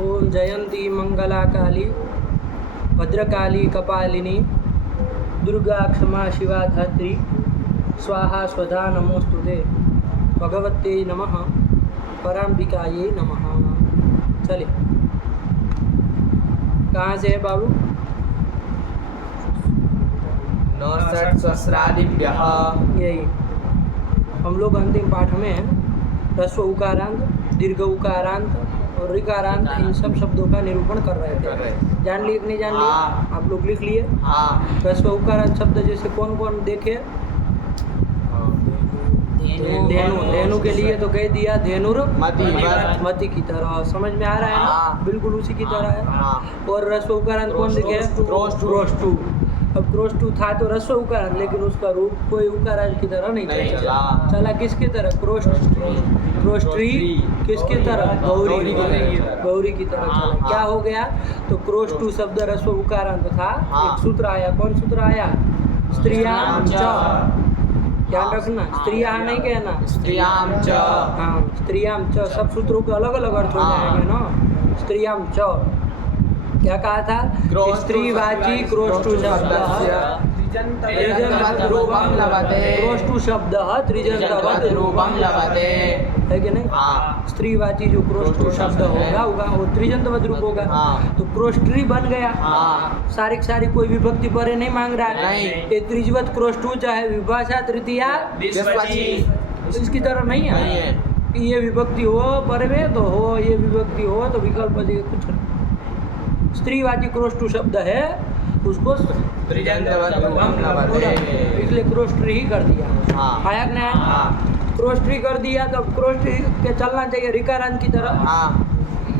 ओम जयंती मंगला काली भद्रकाली कपालिनी दुर्गा क्षमा शिवा धात्री स्वाहा स्वधा नमोस्तुते भगवते नमः पराम्बिकाये नमः। चलिए, कहाँ से है बाबू? 69 सहस्रादिभ्यः। यही हम लोग अंतिम पाठ में ह्रस्व उकारांत, दीर्घ उकारांत और ऋकारांत इन सब शब्दों का निरूपण कर रहे थे। जान लिए कि नहीं जान लिए? आप लोग लिख लिए? ह्रस्व उकारांत शब्द जैसे कौन कौन देखे? धेनु, धेनु के लिए तो कह दिया धेनुर मति की तरह। समझ में आ रहा है ना? बिल्कुल उसी की तरह है। और ह्रस्व उकारांत कौन देखे? क्रोष्टु। अब क्रोष्टु था तो ह्रस्व उकारांत, लेकिन उसका रूप कोई उकारांत की तरह नहीं चला। किसकी तरह? क्रोष्ट्री किसकी तरह? गौरी की तरह चला। क्या हो गया? तो क्रोष्टु शब्द ह्रस्व उकारांत था। एक सूत्र आया। कौन सूत्र आया? स्त्रियां च। ध्यान रखना, स्त्रियां नहीं कहना, स्त्रियां च। हाँ, स्त्रियां च। सब सूत्रों के अलग अलग अर्थ हो जाएंगे ना। स्त्रियां च क्या कहा था? स्त्रीवाची क्रोष्टु शब्द रूपम लभते। क्रोष्टु शब्द त्रिजंतवत् रूपम लभते, है कि नहीं? स्त्रीवाची जो क्रोष्टु शब्द होगा वो त्रिजंतवत् रूप होगा। तो क्रोष्ट्री बन गया। सारी कोई विभक्ति परे नहीं मांग रहा है। ये त्रिजवत क्रोष्टु चाहे विभाषा तृतीया इसकी तरह नहीं है। ये विभक्ति हो परे में तो हो, ये विभक्ति हो तो विकल्प कुछ नहीं। स्त्रीवाची क्रोष्टु शब्द है, उसको इसलिए क्रोष्ट्री ही कर दिया। आया कि नहीं? क्रोष्ट्री कर दिया तो क्रोष्ट्री के चलना चाहिए ऋकारांत की तरह।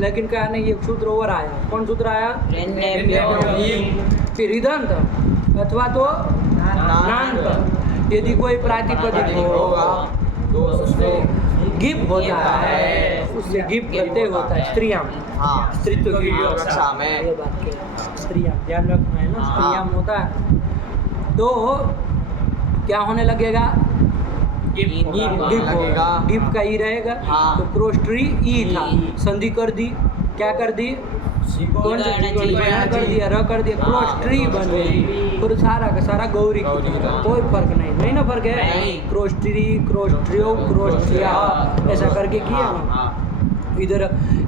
लेकिन क्या नहीं, एक सूत्र और आया। कौन सूत्र आया? फिर ऋदंत अथवा तो नान्त। यदि कोई प्रातिपदिक होगा गिप होता है, उससे गिप करते होता है स्त्रियां। स्त्रीत्व की रक्षा में ये बात के स्त्रियां ध्यान रखना है ना। स्त्रियां होता है तो क्या होने लगेगा? गिप का ई रहेगा। तो क्रोष्ट्री ई था, संधि कर दी। क्या कर दी? कौन सा कर दिया? र कर दिया, क्रोष्ट्री बन गई। और सारा का सारा गौरी की तरह। कोई फर्क नहीं ना, फर्क है। क्रोष्ट्री, क्रोष्ट्रियो, क्रोष्ट्रिया ऐसा करके किया ना। इधर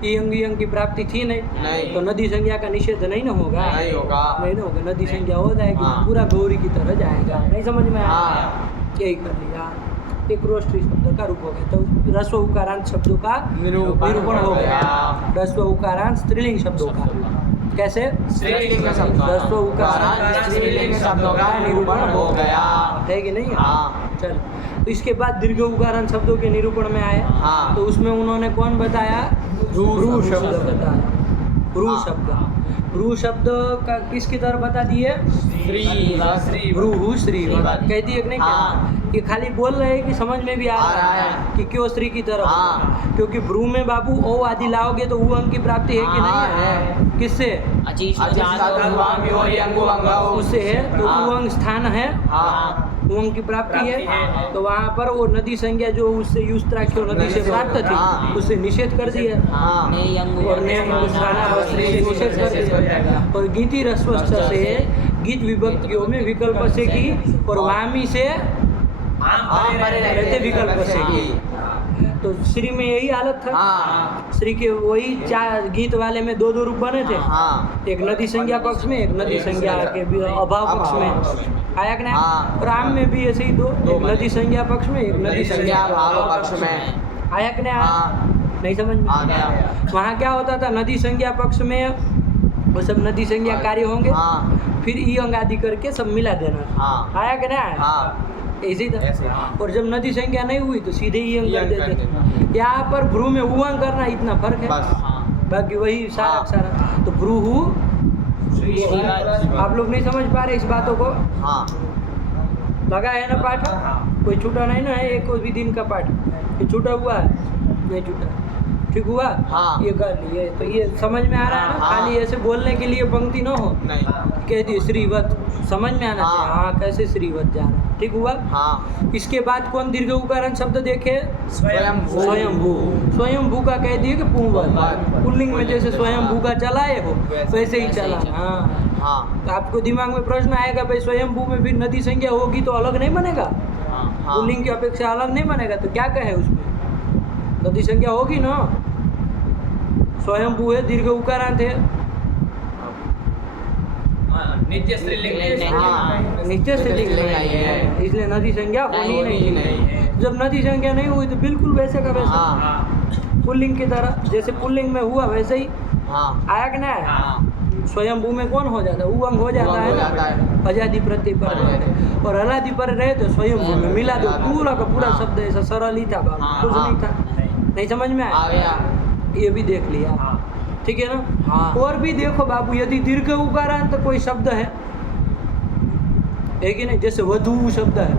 यंग की प्राप्ति थी नहीं तो नदी संज्ञा का निषेध नहीं ना होगा। नहीं ना होगा, नदी संज्ञा हो जाएगी, पूरा गौरी की तरह जाएगा। नहीं समझ में आया? यही कर लिया। एक क्रोष्ट्री शब्द का रूप हो गया। तो ह्रस्व उकारांत शब्दों का निरूपण हो गया। ह्रस्व उकारांत स्त्रीलिंग शब्दों का कैसे? ह्रस्व उकारांत स्त्रीलिंग शब्दों का निरूपण हो गया, है कि नहीं? चल, तो इसके बाद दीर्घ उकारांत शब्दों के निरूपण में आए। तो उसमें उन्होंने कौन बताया? रू शब्द बताया। रू शब्द का किसकी तरह बता दिए? श्री कह दिए कि नहीं? ये खाली बोल रहे हैं कि समझ में भी आ रहा है कि क्यों स्त्री की तरह? क्योंकि भ्रू में बाबू ओ आदि लाओगे तो ऊ अंग की प्राप्ति है कि नहीं है? किससे? उससे है। तो ऊ अंग स्थान है, ऊ अंग की प्राप्ति है। तो वहाँ पर वो नदी संज्ञा जो उससे युस्त्राख्यो नदी से प्राप्त थी उससे निषेध कर दिया और निषेध कर दिया। और गीति रस्वस्थ से गीत विभक्तियों में विकल्प से की और वामी से रहते विकल्प से की। तो श्री में यही हालत था। श्री के वही चार गीत वाले में दो रूप बने थे। एक नदी संज्ञा पक्ष में, एक नदी संज्ञा के अभाव पक्ष में। आया कि नहीं? राम में भी ऐसे ही दो, एक नदी संज्ञा पक्ष में, एक नदी संज्ञा अभाव पक्ष में। आया कि नहीं? नहीं समझ में? वहाँ क्या होता था? नदी संज्ञा पक्ष में वो सब नदी संज्ञा कार्य होंगे, फिर ई अंग आदि करके सब मिला देना। आया कि नहीं? ऐसे था। और जब नदी संज्ञा नहीं हुई तो सीधे ही अंग कर देते थे। यहाँ पर भ्रू में उंग करना इतना फर्क है, बाकी वही सारा। तो भ्रू आप लोग नहीं समझ पा रहे इस बातों को? लगा है ना पाठ? कोई छूटा नहीं ना है? एक भी दिन का पाठ ये छूटा हुआ है? नहीं छूटा। ठीक हुआ? हाँ। ये कर लिए तो ये समझ में आ रहा है ना? हाँ। खाली ऐसे बोलने के लिए पंक्ति ना हो, नहीं। कह दी श्रीवत, समझ में आना हाँ। चाहिए। हाँ, कैसे श्रीवत जा रहा है, ठीक हुआ? हाँ। इसके बाद कौन दीर्घ उकारण शब्द देखे? स्वयंभू। स्वयंभू। स्वयंभू का कह दिए कि पुंवत, पुल्लिंग में जैसे स्वयंभू का चला है वो वैसे ही चला। हाँ, हाँ। तो आपको दिमाग में प्रश्न आएगा भाई स्वयंभू में भी नदी संज्ञा होगी तो अलग नहीं बनेगा? हाँ। पुल्लिंग की अपेक्षा अलग नहीं बनेगा, तो क्या कहे उसमें? नदी संज्ञा होगी ना। स्वयंभू है, दीर्घ उकारांत है, नित्य स्त्रीलिंग नित्य स्त्रीलिंग नहीं है, इसलिए नदी संज्ञा होनी नहीं है। जब नदी संज्ञा नहीं हुई तो बिल्कुल वैसे का वैसा हाँ। पुल्लिंग की तरह, जैसे पुल्लिंग में हुआ वैसे ही हाँ। आया कि नहीं आया? स्वयंभू में कौन हो जाता है? उवंग हो जाता उवंग है हो ना, जाता है। अजादि प्रत्यय पर रहते, और अलादि पर रहे तो स्वयंभू में मिला दो, पूरा का पूरा शब्द ऐसा सरल ही था बाबू, कुछ नहीं था। नहीं समझ में आ आया? गया। ये भी देख लिया, ठीक है ना? हाँ। और भी देखो बाबू, यदि दीर्घ उकारांत तो कोई शब्द है कि नहीं? जैसे वधू शब्द है,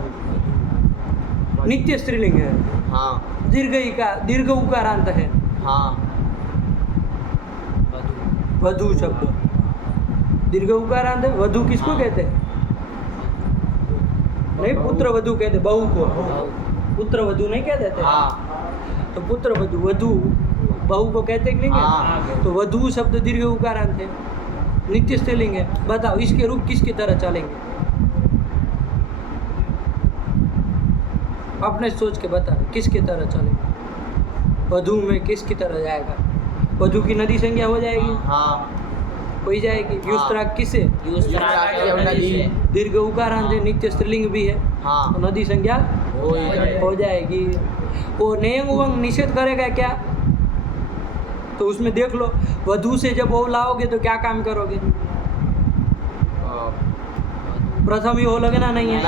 नित्य स्त्रीलिंग है, हाँ। दीर्घ उकारांत है, हाँ। वधू शब्द दीर्घ उकारांत है। वधू किसको कहते हैं? नहीं, पुत्र वधू कहते, बहू को पुत्र वधू नहीं कह देते? हाँ। तो पुत्र वधू, वधू बहू को कहते कि नहीं हाँ। कहते? तो वधू शब्द दीर्घ उकारांत है, नित्य स्त्रीलिंग है। बताओ इसके रूप किसकी तरह चलेंगे? अपने सोच के बता, किसकी तरह चलेंगे? वधू में किसकी तरह जाएगा? वधू की नदी संज्ञा हो जाएगी, हाँ। हो जाएगी। युस्त्रा किसे? नदी। दीर्घ उकारांत है, नित्य स्त्रीलिंग भी है, हाँ। तो नदी संज्ञा हो जाएगी। वो नेंग उवंग निषेध करेगा क्या? तो उसमें देख लो, वधू से जब वो लाओगे तो क्या काम करोगे? प्रथम ही हो लगना नहीं है,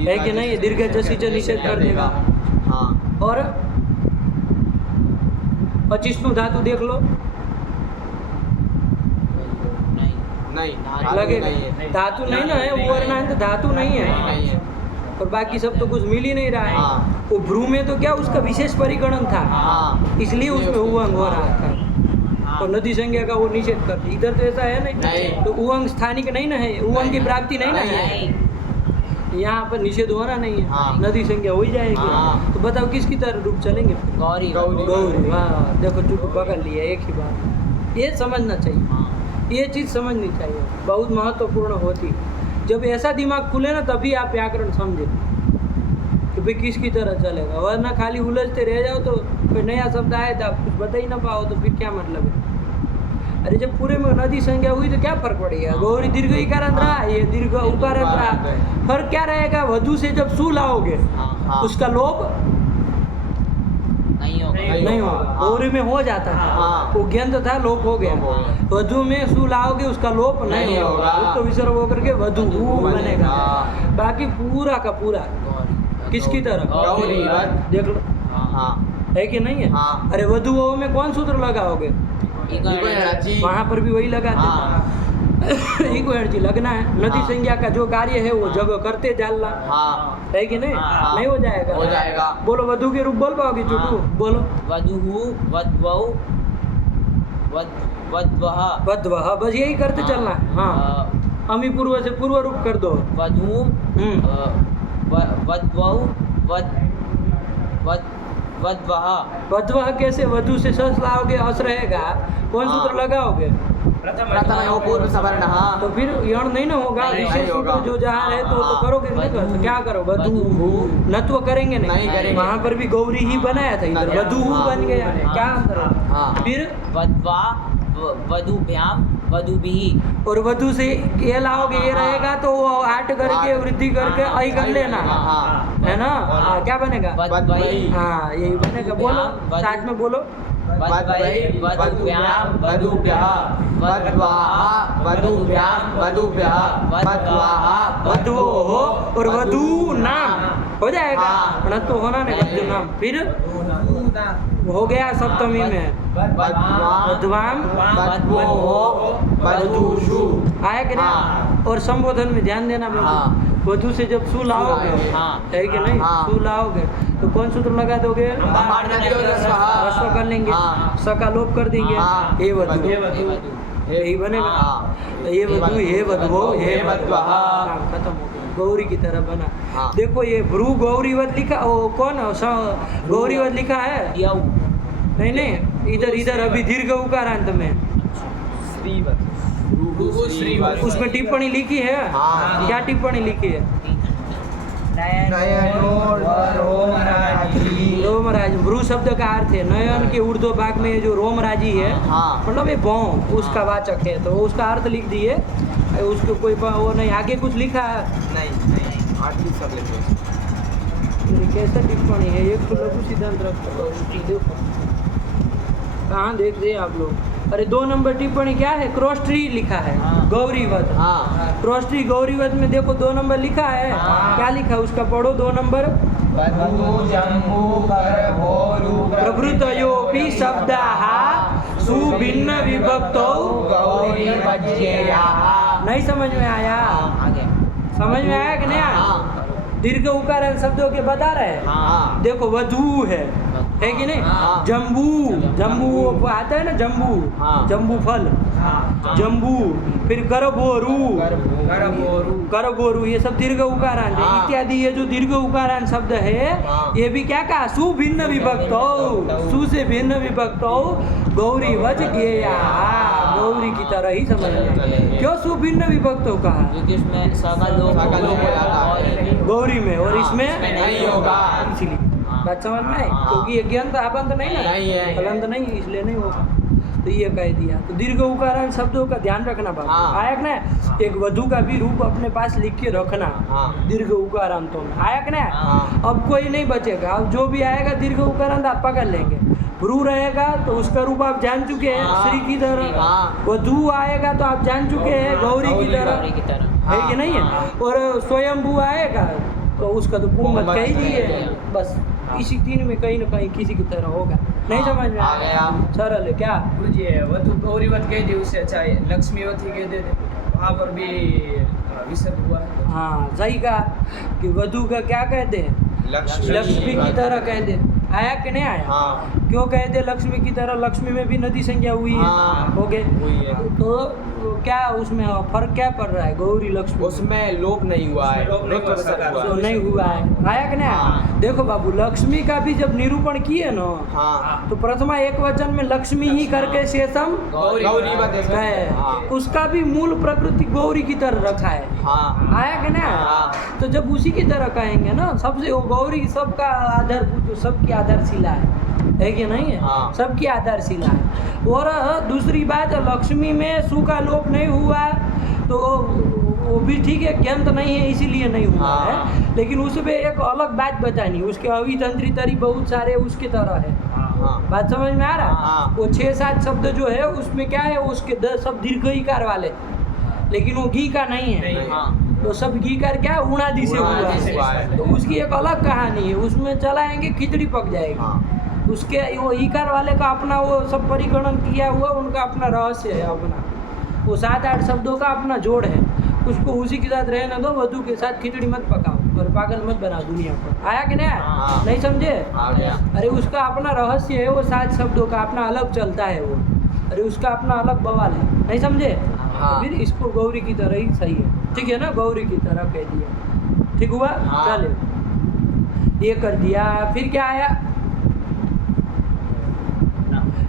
है कि नहीं? दीर्घ जसी च निषेध कर देगा। हाँ। और 25वां धातु देख लो, नहीं। लगेगा। नहीं है। धातु नहीं ना है, वो वर्णांत धातु नहीं है, नहीं है। और बाकी सब तो कुछ मिल ही नहीं रहा है। हाँ। वो भ्रू में तो क्या उसका विशेष परिगणन था, हाँ। इसलिए उसमें उवंग हो रहा था, और नदी संज्ञा का वो निषेध कर दी। इधर तो ऐसा है नहीं, तो उवंग स्थानिक नहीं ना है, उवंग की प्राप्ति नहीं ना है, यहाँ पर निषेध होना नहीं है। हाँ। नदी संज्ञा हो ही जाएगी। हाँ। तो बताओ किसकी तरह रूप चलेंगे? गौरी। गौरी। हाँ, देखो चुटू पकड़ लिया, एक ही बात। ये समझना चाहिए, ये चीज़ समझनी चाहिए, बहुत महत्वपूर्ण होती। जब ऐसा दिमाग खुले ना तभी आप व्याकरण समझे कि भाई किसकी तरह चलेगा, वरना खाली उलझते रह जाओ तो कोई नया शब्द आए तो आप कुछ बता ही ना पाओ, तो फिर क्या मतलब है? अरे जब पूरे में नदी संज्ञा हुई तो क्या फर्क पड़ेगा? गौरी दीर्घ इकारांत रहा, ये दीर्घ उकारांत रहा, फर्क क्या रहेगा? वधू से जब सु लाओगे हाँ। उसका लोप नहीं होगा। गौरी में हो जाता था, हाँ। वो ज्ञंत था, लोप हो गया। लोप हो गया। वधू में सु लाओगे उसका लोप नहीं नहीं होगा, होगा। तो विसर्ग होकर के वधू बनेगा। हाँ। बाकी पूरा का पूरा किसकी तरह? गौरी। देख लो, हाँ। है कि नहीं है? हाँ। अरे वधू वो में कौन सूत्र लगाओगे? वहाँ पर भी वही लगाते हैं। इको एनर्जी लगना है। नदी हाँ। संज्ञा का जो कार्य है वो जगह करते डालना, हाँ। है कि नहीं? हाँ। नहीं हो जाएगा? हो जाएगा। बोलो वधू के रूप बोल पाओगे? चुटू बोलो। वध्वः, बस यही करते चलना है। हाँ, अमी पूर्व से पूर्व रूप कर दो। वध्वः कैसे? वधू से सस लाओगे, अस रहेगा, कौन हाँ। सूत्र लगाओगे? प्रथम पूर्व सवर्ण। तो फिर यण नहीं ना होगा, नहीं, विशेष नहीं होगा। सूत्र जो जहाँ है तो हाँ। करोगे नहीं करो, तो क्या करो? वधू नत्व करेंगे नहीं करेंगे। वहाँ पर भी गौरी ही बनाया था, इधर नहीं। वधू हाँ। बन गया, क्या अंतर है? हाँ। फिर वधुभ्याम वधुभिः। और वधू से ये लाओगे, ये रहेगा तो वो आठ करके वृद्धि करके आई कर लेना, हाँ। है ना? हाँ, क्या बनेगा? वध्वई। हाँ, यही बनेगा। बोलो साथ में बोलो। वध्वई वधुभ्याम वधुभ्यः वध्वाः वधुभ्याम वधुभ्यः वध्वाः वधुओः और वधू नाम हो जाएगा, हाँ। न तो होना नहीं वधू नाम। फिर हो गया सप्तमी में वध्वाम वध्वोः वधूषु। आया कि नहीं? हाँ। और संबोधन में ध्यान देना बिल्कुल। हाँ। वधु से जब सु लाओगे, हाँ। है कि नहीं, हाँ। सु लाओगे तो कौन सूत्र लगा दोगे, रस्व कर लेंगे, हाँ। स का लोप कर देंगे, हाँ। हे वधु, हे वधु। यही बनेगा। हाँ। ये वधु, हे वधुओ, हे हे वधवः। काम खत्म हो गया, गौरी की तरह बना। हाँ। देखो ये भ्रू गौरीवत लिखा, वो कौन गौरीवत लिखा है, दिया नहीं नहीं, इधर इधर अभी दीर्घ उकारांत में उसमें टिप्पणी लिखी है, हाँ। क्या टिप्पणी लिखी है, रोमराज। भ्रू शब्द का अर्थ है नयन के ऊर्ध्व भाग में जो रोमराजी है, हाँ। मतलब ये भौं उसका वाचक है, तो उसका अर्थ लिख दिए, उसको कोई वो नहीं, आगे कुछ लिखा है, ये कैसा टिप्पणी है, एक तो लघु सिद्धांत रखो, देखो कहाँ देख रहे हैं आप लोग, अरे 2 नंबर टिप्पणी क्या है, क्रॉस ट्री लिखा है, हाँ। गौरीवत, हाँ। क्रॉस ट्री गौरीवत में देखो 2 नंबर लिखा है, हाँ। क्या लिखा है उसका पढ़ो 2 नंबर, प्रभृतयोपि शब्दाः सुभिन्न विभक्तौ, नहीं समझ में आया, आगे समझ में आया कि नहीं आया, हाँ। दीर्घ उकार शब्दों के बता रहे हैं, हाँ। देखो वधू है कि नहीं, हाँ। जम्बू, जम्बू वो आता है ना, जम्बू, हाँ। जम्बू फल, जम्बू, फिर करबोरू, करबोरू, ये सब दीर्घ उकारांत है, हाँ। इत्यादि ये जो दीर्घ उकारांत शब्द है, हाँ। ये भी क्या कहा, सुभिन्न विभक्तौ, सु से भिन्न विभक्तौ, गौरी वच गेया, गौरी की तरह ही समझ में, क्यों सुभिन्न विभक्तौ कहा, क्योंकि उसमें स का लोप स का लोप हो जाता है। गौरी में, और हाँ, इसमें इसमें नहीं होगा। इसीलिए हाँ। बात समझ में आई, हाँ। क्योंकि ये ज्ञान आबंध नहीं ना, नहीं है। हलंत नहीं, इसलिए नहीं होगा, तो ये कह दिया। तो दीर्घ उकारांत शब्दों का ध्यान रखना बाबू, हाँ। आया कि ना, एक वधु का भी रूप अपने पास लिख के रखना, हाँ। दीर्घ उकारांतों में, आया कि ना, हाँ। अब कोई नहीं बचेगा, अब जो भी आएगा दीर्घ उकारांत आप पकड़ लेंगे, भ्रू रहेगा तो उसका रूप आप जान चुके हैं, हाँ। श्री की तरह, हाँ। वधु आएगा तो आप जान चुके हैं, गौरी की गौरी तरह, की तरह है कि नहीं है, हाँ। और स्वयंभू आएगा तो उसका तो पूर्ण मत कह दिए, बस इसी 3 में कहीं ना कहीं किसी की तरह होगा, नहीं हाँ, समझ में आ गया। सरल है क्या, गुरुजी वधु गौरीवत कह दी, उससे अच्छा है लक्ष्मीवत ही कह देते, वहाँ पर भी विसर्ग हुआ है। हाँ सही कहा कि वधु का क्या कहते हैं, लक्ष्मी की तरह कहते, आया कि नहीं आया, हाँ। क्यों कहते लक्ष्मी की तरह, लक्ष्मी में भी नदी संज्ञा हुई है, हाँ। हो गए, हुई है। तो क्या उसमें फर्क क्या पड़ रहा है, गौरी लक्ष्मी उसमें लोप नहीं हुआ है, उसमें लोप नहीं हुआ, तो नहीं हुआ है, आया कि नहीं आया? हाँ। देखो बाबू, लक्ष्मी का भी जब निरूपण किए ना, हाँ। तो प्रथमा एक वचन में लक्ष्मी ही करके शेषम गौरीवत है, हाँ। उसका भी मूल प्रकृति गौरी की तरह रखा है, हाँ। आया कि नहीं आया? हाँ। तो जब उसी की तरह कहेंगे ना, सबसे वो गौरी सबका आधारभूत, सबकी आधारशिला है कि नहीं है, हाँ। सबकी आधारशिला है। और दूसरी बात, लक्ष्मी में सु का लोप नहीं हुआ तो वो भी ठीक है, ज्ञान तो नहीं है इसीलिए नहीं हुआ हाँ। है, लेकिन उसमें एक अलग बात बतानी, उसके अवितंत्री तरी बहुत सारे उसके तरह है, हाँ। बात समझ में आ रहा है? हाँ। वो 6-7 शब्द जो है उसमें क्या है, उसके 10 सब दीर्घ ईकार वाले, लेकिन वो घी का नहीं है, नहीं। हाँ। तो सब घी कार क्या है, उणादि से हुआ उणादि से हुआ है, है। तो उसकी एक अलग कहानी है, उसमें चलाएंगे खिचड़ी पक जाएगी, हाँ। उसके वो ईकार वाले का अपना वो सब परिगणन किया हुआ, उनका अपना रहस्य है अपना, वो 7-8 शब्दों का अपना जोड़ है, उसको उसी के साथ रहने दो, वधु के साथ खिचड़ी मत पकाओ और पागल मत बनाओ दुनिया को, आया कि नहीं आया? हाँ। नहीं समझे? आ गया। अरे उसका अपना रहस्य है, वो 7 शब्दों का अपना अलग चलता है वो, अरे उसका अपना अलग बवाल है, नहीं समझे? हाँ। फिर इसको गौरी की तरह ही सही है, ठीक है ना, गौरी की तरह कह दिया, ठीक हुआ? हाँ। चले, ये कर दिया, फिर क्या आया,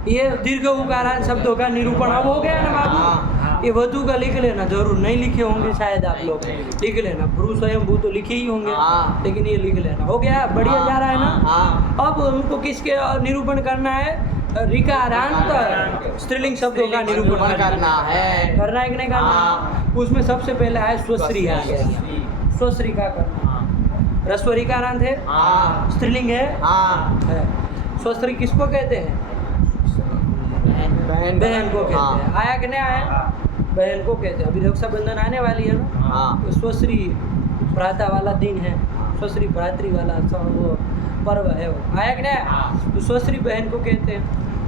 ये दीर्घ उकारांत शब्दों का निरूपण अब हो गया ना बाबू, हाँ। ये वधु का लिख लेना, जरूर नहीं लिखे होंगे शायद आप लोग, लिख लेना, भ्रू स्वयंभू तो लिखे ही होंगे, हाँ। लेकिन ये लिख लेना, हो गया, बढ़िया जा रहा है ना। हाँ। अब हमको किसके निरूपण करना है, ऋकारांत स्त्रीलिंग शब्दों का निरूपण करना है। करना है कि नहीं करना? हाँ। उसमें सबसे पहले है स्वश्री, आ गया स्वश्री का करना, रस्व ऋकारांत है, हाँ। स्त्रीलिंग है, हाँ। है। स्वश्री किसको कहते हैं, बहन को कहते हाँ। हैं, आया कि नहीं आया, बहन को कहते हैं, अभी रक्षाबंधन आने वाली है ना, हाँ। तो स्वश्री भ्राता वाला दिन है, स्वश्री भ्रातृ वाला वो पर्व है, वो आया कि नहीं आया? तो स्वश्री बहन को कहते हैं,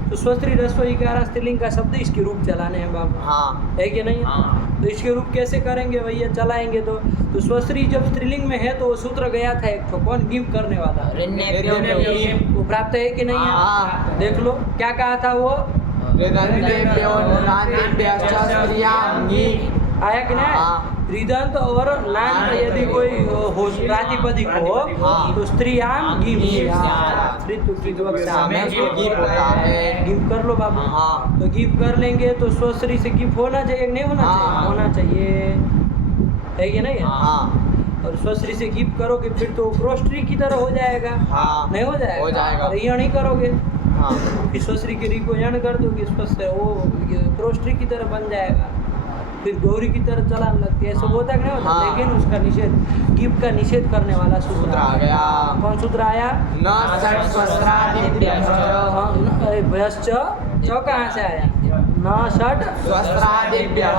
तो स्वस्त्री रस्व इकार स्त्रीलिंग का शब्द इसके रूप चलाने हैं बाबू, हाँ है कि नहीं? हाँ। तो इसके रूप कैसे करेंगे भैया, चलाएंगे तो स्वस्त्री जब स्त्रीलिंग में है तो वो सूत्र गया था एक तो, कौन गिव करने वाला, वो प्राप्त है कि नहीं है? हाँ। देख लो क्या कहा था वो, आया कि नहीं? हाँ। रिदंत और लांत यदि कोई हो प्रातिपदिक हो हाँ। तो स्त्रियाम गिव स्त्रीत्व की गिव होता है। गिव कर लो बाबू। हाँ। तो गिव कर लेंगे तो स्वस्त्री से गिव होना चाहिए कि नहीं होना चाहिए? हाँ। होना चाहिए, है कि नहीं? हाँ और स्वस्त्री से गिव करोगे फिर तो क्रोस्ट्री की तरह हो जाएगा, हाँ। नहीं हो जाएगा? हो जाएगा। और यह नहीं करोगे हाँ फिर स्वस्त्री के री को यण कर दोगे, स्वस्थ वो क्रोस्ट्री की तरह बन जाएगा, फिर गौरी की तरह चलाने लगती है, ऐसा होता है कि नहीं होता? हाँ। लेकिन उसका निषेध, गिव का निषेध करने वाला सूत्र आ गया। कौन सूत्र आया? न षट् स्वस्त्रादिभ्यश्च भयश्च च कहाँ से आया? न षट् स्वस्त्रादिभ्यः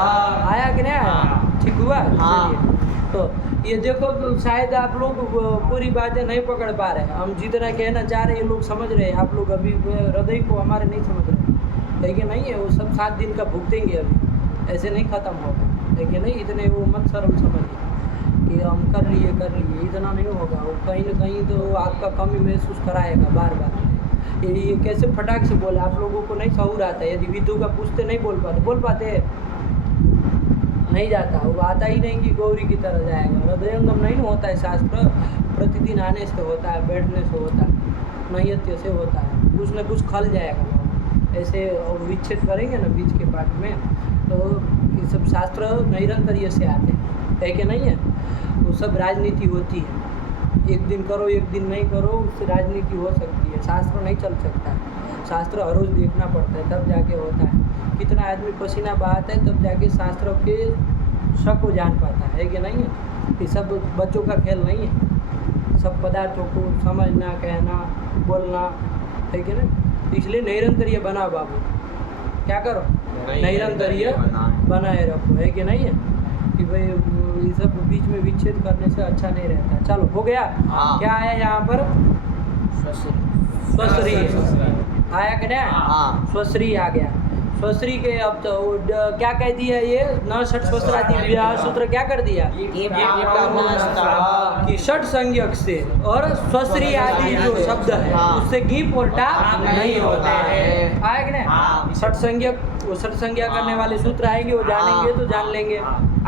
आया कि नहीं आया? हाँ। ठीक हुआ? हाँ। चलिए। तो ये देखो तो शायद आप लोग पूरी बातें नहीं पकड़ पा रहे, हम जितना कहना चाह रहे हैं ये लोग समझ रहे हैं, आप लोग अभी हृदय को हमारे नहीं समझ रहे, है कि नहीं है? वो सब 7 दिन का भुगतेंगे अभी, ऐसे नहीं ख़त्म होगा, है कि नहीं? इतने वो मत सरल समझिए कि हम कर लिए इतना नहीं होगा, वो कहीं ना कहीं तो आपका कमी महसूस कराएगा बार बार। ये कैसे फटाक से बोले, आप लोगों को नहीं सहूर आता है, यदि विधु का पूछते नहीं बोल पाते नहीं जाता, वो आता ही नहीं कि गौरी की तरह जाएगा। हृदयंगम नहीं होता है शास्त्र, प्रतिदिन आने से होता है, बैठने से होता है, नैयत्य से होता है, कुछ न कुछ खल जाएगा ऐसे। और विच्छेद करेंगे ना बीच के पाठ में, तो ये सब शास्त्र निरंतर से आते हैं, है कि नहीं है? वो सब राजनीति होती है, एक दिन करो एक दिन नहीं करो, उससे राजनीति हो सकती है, शास्त्र नहीं चल सकता है। शास्त्र हर रोज़ देखना पड़ता है तब जाके होता है, कितना आदमी पसीना बहाता है तब जाके शास्त्र के शक को जान पाता है कि नहीं है? ये सब बच्चों का खेल नहीं है, सब पदार्थों को समझना, कहना, बोलना, है कि नहीं? इसलिए निरंतर बनाओ बाबू, क्या करो? निरंतर बनाए रखो, है कि नहीं है? कि भाई ये सब बीच में विच्छेद करने से अच्छा नहीं रहता। चलो हो गया। हाँ। क्या आया यहाँ पर? स्वस्त्री आया कि नहीं? हाँ। स्वस्त्री आ गया। स्वस्त्री के अब तो क्या कह दिया ये? न षट स्वस्त्रादिभ्य सूत्र क्या कर दिया कि षट संज्ञक से और स्वस्त्री आदि जो शब्द है उससे गिप और टाप नहीं होता है, आया कि नहीं? षट संज्ञक, वो षट संज्ञा करने वाले सूत्र आएंगे, वो जानेंगे तो जान लेंगे,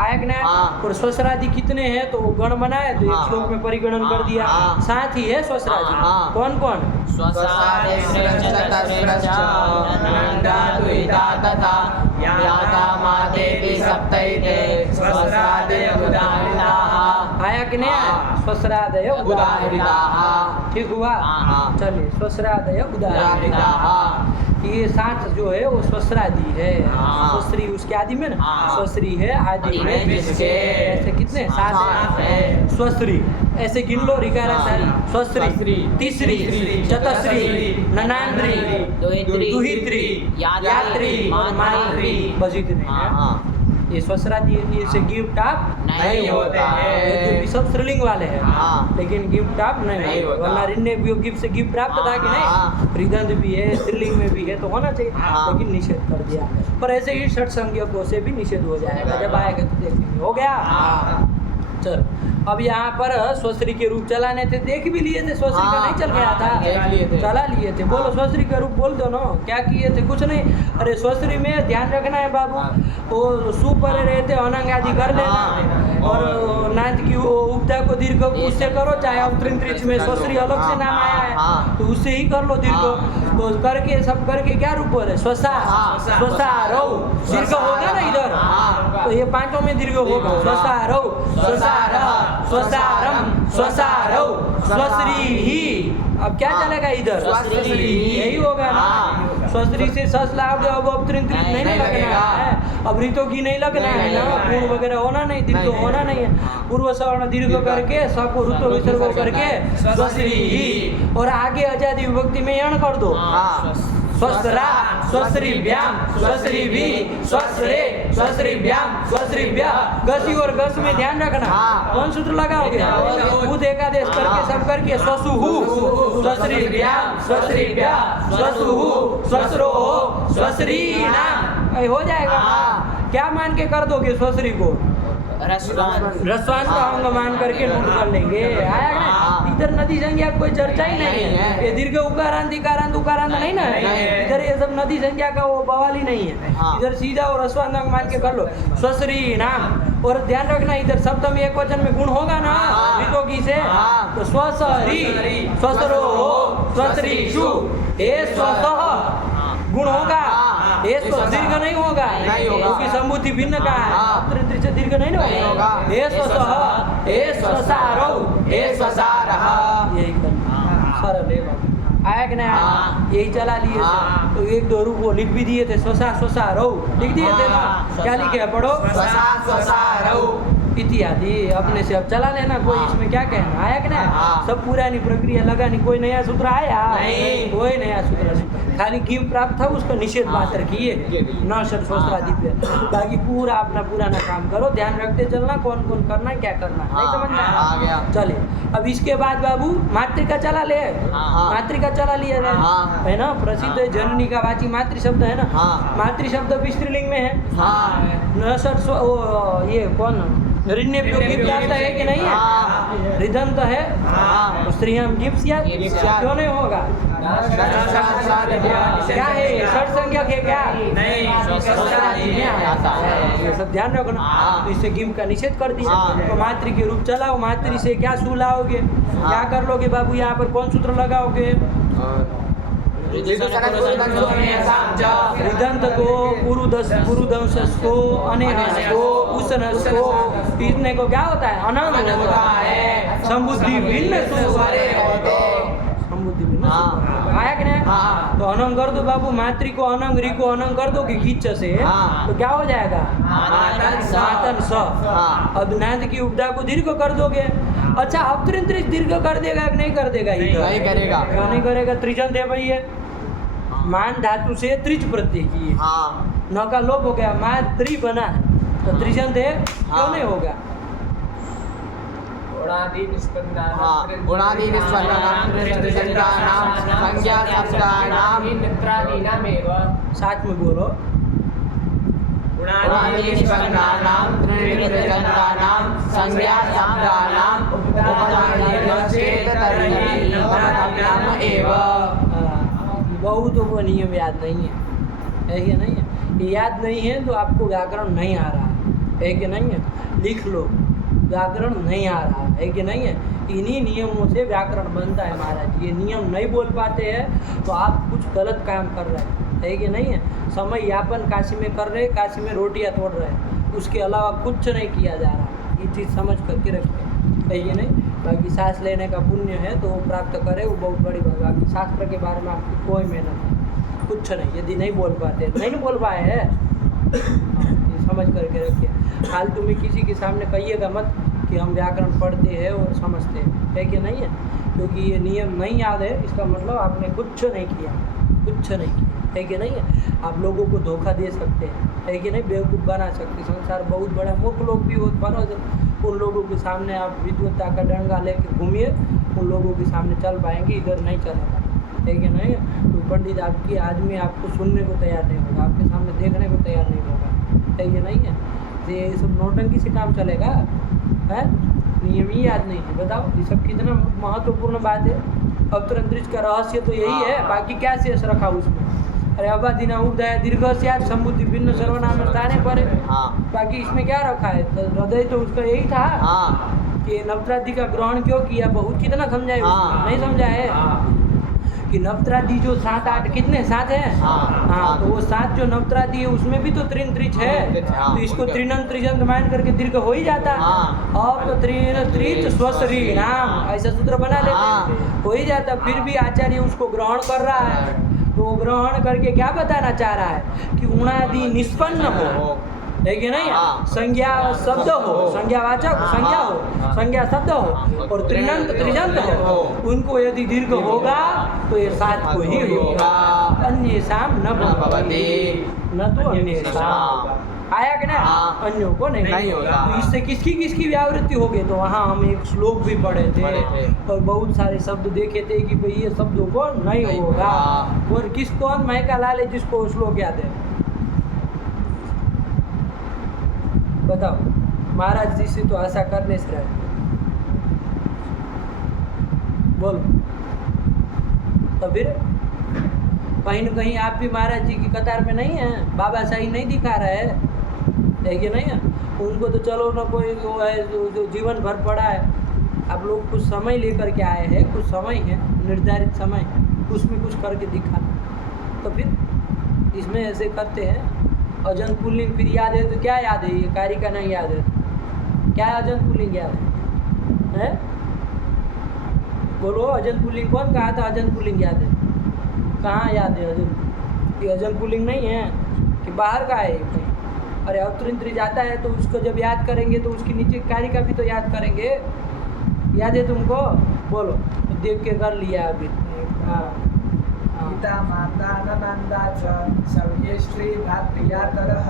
आया कि नहीं? और स्वस्त्रादि कितने हैं तो वो गण बनाए तो एक श्लोक में परिगणन कर दिया, साथ ही है स्वस्त्रादि कौन कौन? आया कि नहीं आया? स्वस्रादय उदाहरिताः, ठीक हुआ? चलिए, स्वस्रादय उदाहरिताः, ये साथ जो है वो स्वस्रादि है, स्वस्त्री उसके आदि में ना, स्वस्त्री है आदि में जिसके, ऐसे कितने? 7 है। स्वस्त्री ऐसे गिन लो, रिकार स्वस्त्री, तीसरी, चतस्री, ननांद्री, दुहित्री, यात्री, मानत्री, बस इतने हैं। ये स्वस्रादि से गिव टाप नहीं होते हैं, सब स्त्रीलिंग वाले हैं, लेकिन गिव टाप नहीं होता, वरना ऋण्य गिव से गिव प्राप्त था कि नहीं? रिदंत भी है, स्त्रीलिंग में भी है तो होना चाहिए, लेकिन निषेध कर दिया। पर ऐसे ही षट संज्ञकों से भी निषेध हो जाएगा, जब आएगा तो देखेंगे। हो गया? चलो अब यहाँ पर स्वस्त्री के रूप चलाने थे, देख भी लिए थे, स्वस्त्री का नहीं चल गया था, चला लिए थे। बोलो स्वस्त्री का रूप बोल दो ना, क्या किए थे? कुछ नहीं। अरे स्वस्त्री में ध्यान रखना है बाबू, वो सुपर रहते अनंग आदि कर लेना, और नाथ की वो उपधा को दीर्घ उससे करो, चाहे अवतृंत में स्वस्त्री अलग से नाम आया है तो उससे ही कर लो दीर्घ, तो करके सब करके क्या रूप बोले? स्वसा, स्वसा रौ, दीर्घ होगा ना इधर, तो ये 5 में दीर्घ होगा, स्वसा रौ, स्वसारः, स्वसारम, स्वसारौ, स्वस्त्री ही। अब क्या चलेगा इधर? यही होगा ना। स्वस्त्री से सस लाओगे, अब अवतृंत नहीं लगना है, अब ऋतु की नहीं लगना है ना, पूर्व वगैरह होना नहीं, दीर्घ होना नहीं है, पूर्व सवर्ण दीर्घ करके सबको ऋतु विसर्ग करके स्वस्त्री ही, और आगे अजादि विभक्ति में यण कर दो, स्वस्त्रा, स्वस्त्रीभ्याम, स्वस्त्रीभिः, स्वस्त्रे, स्वस्त्रीभ्याम, स्वश्रीभ्य गसी और गस में ध्यान रखना। हाँ। कौन सूत्र लगाओगे? उद एकादेश करके सब करके स्वसुहु स्वश्रीभ्य स्वश्रीभ्य स्वसुहु स्वश्रो स्वश्रीणाम हो जाएगा। हाँ। क्या मान के कर दोगे स्वश्री को? रसवान का अंग मान करके नोट कर लेंगे। आया कि नहीं? इधर नदी संज्ञा कोई चर्चा ही नहीं है। ये दीर्घ उकारांत इकारांत उकारांत नहीं ना है। इधर ये सब नदी संज्ञा का वो बवाल ही नहीं है। इधर सीधा और रसवान अंग मान के कर लो स्वश्री नाम। और ध्यान रखना इधर सप्तम एक वचन में गुण होगा ना विकोगी से, तो स्वसरी स्वसरो स्वश्रीषु हे स्वसः गुण होगा। ये दीर्घ नहीं होगा क्योंकि संबुद्धि भिन्न का है। से दीर्घ नहीं होगा। हे स्वसः हे स्वसारौ हे स्वसारः यही करना सरल है बाबू। आया कि नहीं? यही चला लिए थे। तो एक दो रूप वो लिख भी दिए थे स्वसा स्वसारौ लिख दिए थे ना। क्या लिखे पढ़ो स्वसारौ इत्यादि अपने से अब चला लेना। कोई इसमें क्या कहना? आया कि नहीं? सब पुरानी प्रक्रिया लगा नहीं। कोई नया सूत्र आया नहीं। कोई नया सूत्र नहीं। खाली गिव प्राप्त था उसका निषेध मात्र किए न शस्त्रादिव्य। बाकी पूरा अपना पुराना काम करो। ध्यान रखते चलना कौन कौन करना क्या करना नहीं समझ में आ गया। चले अब इसके बाद बाबू मातृका चला ले। मातृका चला लिया है ना। प्रसिद्ध है जननी का वाची मातृ शब्द है ना। मातृ शब्द भी स्त्रीलिंग में है। ये कौन ऋण्यभ्यो गिप्त आता है कि नहीं है? रिदंत है तो स्त्रियाम गिप्त क्यों नहीं होगा? क्या है षट संख्यक है क्या? ये सब ध्यान रखना। तो इससे गिम का निषेध कर दिया। तो मातृ के रूप चलाओ। मातृ से क्या सू लाओगे? क्या कर लोगे बाबू? यहाँ पर कौन सूत्र लगाओगे? रिदंत को पुरुदंश को अनेहस को उसनस को इतने को क्या होता है? अनंग होता है। संबुद्धि भिन्न संबुद्धि भिन्न आया कि नहीं? तो अनंग कर दो बाबू। मातृ को अनंग री को अनंग कर दो कि गीच से तो क्या हो जाएगा? मातन स। अब नाद की उपदा को दीर्घ कर दोगे। अच्छा अब त्रिंत्रिज दीर्घ कर देगा कि नहीं कर देगा? नहीं करेगा। क्यों नहीं करेगा? त्रिजंत है भाई ये। मान धातु से त्रिज प्रत्यय की न का लोप हो गया। मान त्रि बना तो त्रिजंत है क्यों नहीं होगा? गुणादि निष्पन्नानां त्रिजन्तानां संज्ञा शब्दानां साथ में बोलो। गुणादि निष्पन्नानां त्रिजन्तानां संज्ञा शब्दानां उपपदानि चेत् तर्हि उपपदानाम् एव। बहुतों को नियम याद नहीं है कि नहीं है? ये याद नहीं है तो आपको व्याकरण नहीं आ रहा है कि नहीं है? लिख लो व्याकरण नहीं आ रहा है कि नहीं है? इन्हीं नियमों से व्याकरण बनता है महाराज। ये नियम नहीं बोल पाते हैं तो आप कुछ गलत काम कर रहे हैं कि नहीं है? समय यापन काशी में कर रहे, काशी में रोटियां तोड़ रहे हैं, उसके अलावा कुछ नहीं किया जा रहा। ये चीज़ समझ करके रखें है कि नहीं? बाकी सांस लेने का पुण्य है तो वो प्राप्त करे, वो बहुत बड़ी बात। बाकी शास्त्र के बारे में आपकी कोई मेहनत नहीं, कुछ नहीं। यदि नहीं बोल पाते नहीं बोल पाए हैं ये समझ करके रखिए। फालतू में किसी के सामने कहिएगा मत कि हम व्याकरण पढ़ते हैं और समझते हैं है कि नहीं है? क्योंकि ये नियम नहीं याद है इसका मतलब आपने कुछ नहीं किया, कुछ नहीं किया है कि नहीं है? आप लोगों को धोखा दे सकते हैं है कि नहीं? बेवकूफ़ बना सकते। संसार बहुत बड़ा, मूर्ख लोग भी हो बनो। उन लोगों के सामने आप विद्वत्ता का डंगा लेके घूमिए, उन लोगों के सामने चल पाएंगे, इधर नहीं चलेगा है कि नहीं? तो पंडित आपकी आदमी आपको सुनने को तैयार नहीं होगा, आपके सामने देखने को तैयार नहीं होगा है कि नहीं है? तो ये सब नौटंकी से काम चलेगा है? नियम ही याद नहीं है। बताओ ये सब कितना महत्वपूर्ण बात है। अवतरंत्रिज का रहस्य तो यही है। बाकी क्या शेष रखा उसमें? अरे अबादिना उदय दीर्घ से संबुद्धि भिन्न सर्वनाम स्थाने पर। बाकी इसमें क्या रखा है? तो हृदय तो उसका यही था कि नवत्रादि का ग्रहण क्यों किया। बहुत कितना समझाए नहीं समझा है कि नवत्रादि जो 7 8 कितने 7 है। तो वो 7 जो नवत्रादि है उसमें भी तो त्रिन त्रिच है। तो इसको त्रिनन त्रिजंत मान करके दीर्घ हो ही जाता। अब तो त्रिन त्रिच स्वश्री नाम ऐसा सूत्र बना लेते हो ही जाता। फिर भी आचार्य उसको ग्रहण कर रहा है। तो ग्रहण करके क्या बताना चाह रहा है कि उणादि निष्पन्न हो है कि नहीं? संज्ञा शब्द हो, संज्ञावाचक संज्ञा हो, संज्ञा शब्द हो और त्रिनंत त्रिजंत हो। उनको यदि दीर्घ होगा तो ये 7 को ही होगा। अन्य शाम न भवति न तो अन्य शाम। आया कि नहीं? हाँ। अन्यों को नहीं होगा। तो इससे किसकी किसकी व्यावृत्ति हो गई? तो वहाँ हम एक श्लोक भी पढ़े थे और बहुत सारे शब्द देखे थे कि भाई ये शब्दों को नहीं नहीं होगा। होगा। और किसको? महका लाल है जिसको वो श्लोक याद है, बताओ। महाराज जी से तो आशा करने से रहे, बोलो। तो फिर कहीं न कहीं आप भी महाराज जी की कतार में नहीं है, बाबा साईं नहीं दिखा रहा है कि नहीं है? उनको तो चलो ना कोई वो है जो जीवन भर पड़ा है। आप लोग कुछ समय लेकर के आए हैं, कुछ समय है, निर्धारित समय, उसमें कुछ करके दिखाना। तो फिर इसमें ऐसे करते हैं। अजंत पुल्लिंग फिर याद है तो क्या याद है? ये कार्य का नहीं याद है, क्या अजंत पुल्लिंग याद है? बोलो, अजंत पुल्लिंग कौन कहा था? अजंत पुल्लिंग याद है? कहाँ याद है अजंत? ये अजंत पुल्लिंग नहीं है कि बाहर का है कहीं? अरे अवतरिंत्री जाता है तो उसको जब याद करेंगे तो उसके नीचे कार्य का भी तो याद करेंगे। याद है तुमको? बोलो, तो देख के कर लिया अभी। हाँ, पिता माता नंदा च सर्वे श्री भ्रातृयातरः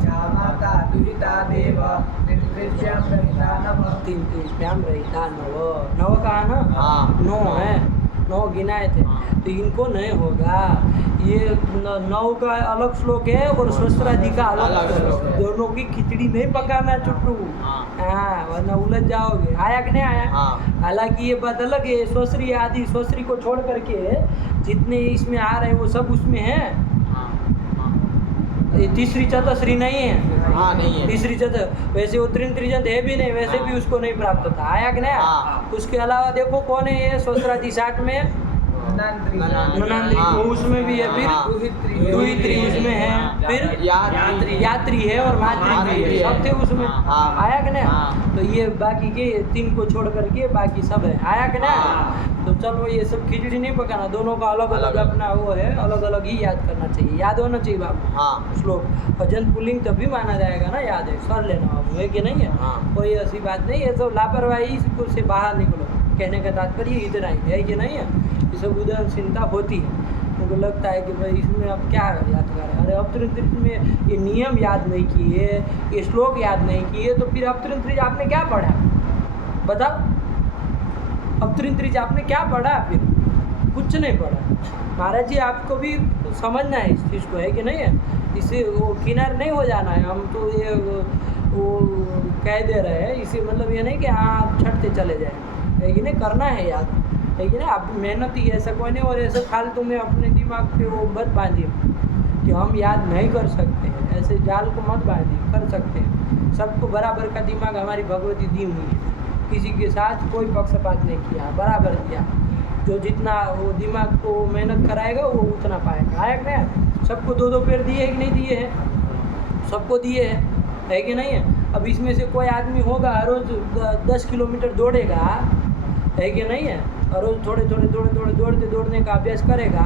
जामाता दुहिता देव त्रिभ्यां रहिता नमः। तीन त्रिभ्याम रहिता नव कहा ना? हाँ। 9 है, 9 गिनाए थे। तो इनको नहीं होगा। ये 9 का अलग श्लोक है और सहस्त्रादि का अलग श्लोक है। दोनों की खिचड़ी नहीं पकाना चुट्टू। हाँ, वरना उलझ जाओगे। आया कि नहीं आया? हाँ। हालांकि ये बात अलग है, स्वश्री आदि स्वश्री को छोड़ करके जितने इसमें आ रहे हैं वो सब उसमें है। ये तीसरी चतुश्री नहीं है। हाँ, नहीं है। तीसरी वैसे वो त्रिजंत है भी नहीं, वैसे भी उसको नहीं प्राप्त था। आया कि नहीं? हाँ। उसके अलावा देखो कौन है ये सहस्त्रादि 60 में? ननांद्री, वो उसमें भी है। फिर हाँ। दुहित्री उसमें है। फिर यात्री है और मातृ भी है, सब थे उसमें। हाँ। आया कि नहीं? हाँ। तो ये बाकी के 3 को छोड़ करके बाकी सब है। आया कि नहीं? हाँ। तो चलो ये सब खिचड़ी नहीं पकाना, दोनों का अलग अलग अलग। अपना वो है, अलग अलग ही याद करना चाहिए, याद होना चाहिए बाबू। हाँ। श्लोक अजंत पुल्लिंग तभी माना जाएगा ना, याद है, कर लेना बाबू, है कि नहीं है? हाँ। कोई ऐसी बात नहीं है। सब लापरवाही से बाहर निकलो, कहने का तात्पर्य इतना ही है कि नहीं है? ये सब उदासीनता होती है। उनको लगता है कि भाई इसमें अब क्या याद करें। अरे अवतरित में ये नियम याद नहीं किए, ये श्लोक याद नहीं किए, तो फिर अवतरित आपने क्या पढ़ा? बताओ, अवतरित आपने क्या पढ़ा? फिर कुछ नहीं पढ़ा। महाराज जी आपको भी समझना है इस चीज़ को, है कि नहीं है? इसे वो किनार नहीं हो जाना है। हम तो ये वो कह दे रहे हैं, इसे मतलब ये नहीं कि हाँ आप छटते चले जाए, है कि नहीं? करना है याद, है कि नहीं? आप मेहनती ऐसा कोई नहीं। और ऐसे फालतू में अपने दिमाग पे वो मत बांधिए कि हम याद नहीं कर सकते हैं, ऐसे जाल को मत बांधिए, कर सकते हैं। सबको बराबर का दिमाग हमारी भगवती दी हुई है, किसी के साथ कोई पक्षपात नहीं किया, बराबर दिया। जो जितना वो दिमाग को मेहनत कराएगा वो उतना पाएगा। आया कि नहीं? सबको 2-2 पैर दिए है कि नहीं दिए हैं? सबको दिए है कि नहीं है? अब इसमें से कोई आदमी होगा रोज़ 10 किलोमीटर दौड़ेगा, है कि नहीं है? और रोज़ थोड़े दौड़ने का अभ्यास करेगा,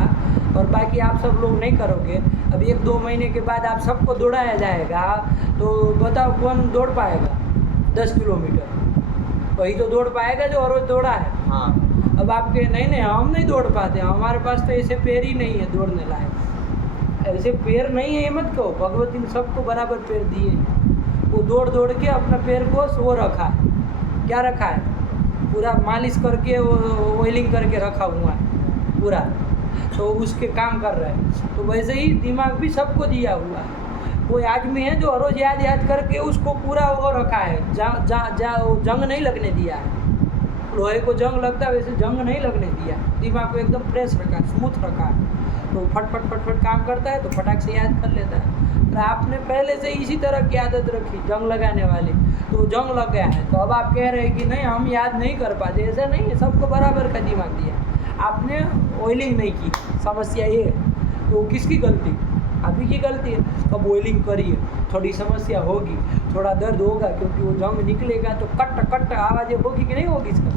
और बाकी आप सब लोग नहीं करोगे। अब 1-2 महीने के बाद आप सबको दौड़ाया जाएगा, तो बताओ कौन दौड़ पाएगा 10 किलोमीटर? वही तो दौड़ पाएगा जो रोज़ दौड़ा है। हाँ। अब आपके नहीं हम नहीं दौड़ पाते, हमारे पास तो ऐसे पैर ही नहीं है दौड़ने लायक। ऐसे पैर नहीं है ये मत कहो, भगवती ने सबको बराबर पैर दिए हैं। वो दौड़ के अपना पैर को वो रखा है, क्या रखा है? पूरा मालिश करके ऑयलिंग करके रखा हुआ है पूरा, तो उसके काम कर रहे हैं। तो वैसे ही दिमाग भी सबको दिया हुआ है। कोई आदमी है जो रोज़ याद करके उसको पूरा वो रखा है, जंग नहीं लगने दिया है। लोहे को जंग लगता है वैसे जंग नहीं लगने दिया, दिमाग को एकदम फ्रेश रखा है, स्मूथ रखा है। तो फट काम करता है तो फटाक से याद कर लेता है। और आपने पहले से इसी तरह की आदत रखी जंग लगाने वाली, तो जंग लग गया है। तो अब आप कह रहे हैं कि नहीं हम याद नहीं कर पाते, ऐसा नहीं है, सबको बराबर का दिमाग दिया। आपने ऑयलिंग नहीं की, समस्या ये है। तो किसकी गलती? आप ही की गलती है। अब ऑयलिंग करिए, थोड़ी समस्या होगी, थोड़ा दर्द होगा, क्योंकि वो जंग निकलेगा तो कट आवाज़ें होगी कि नहीं होगी? इसका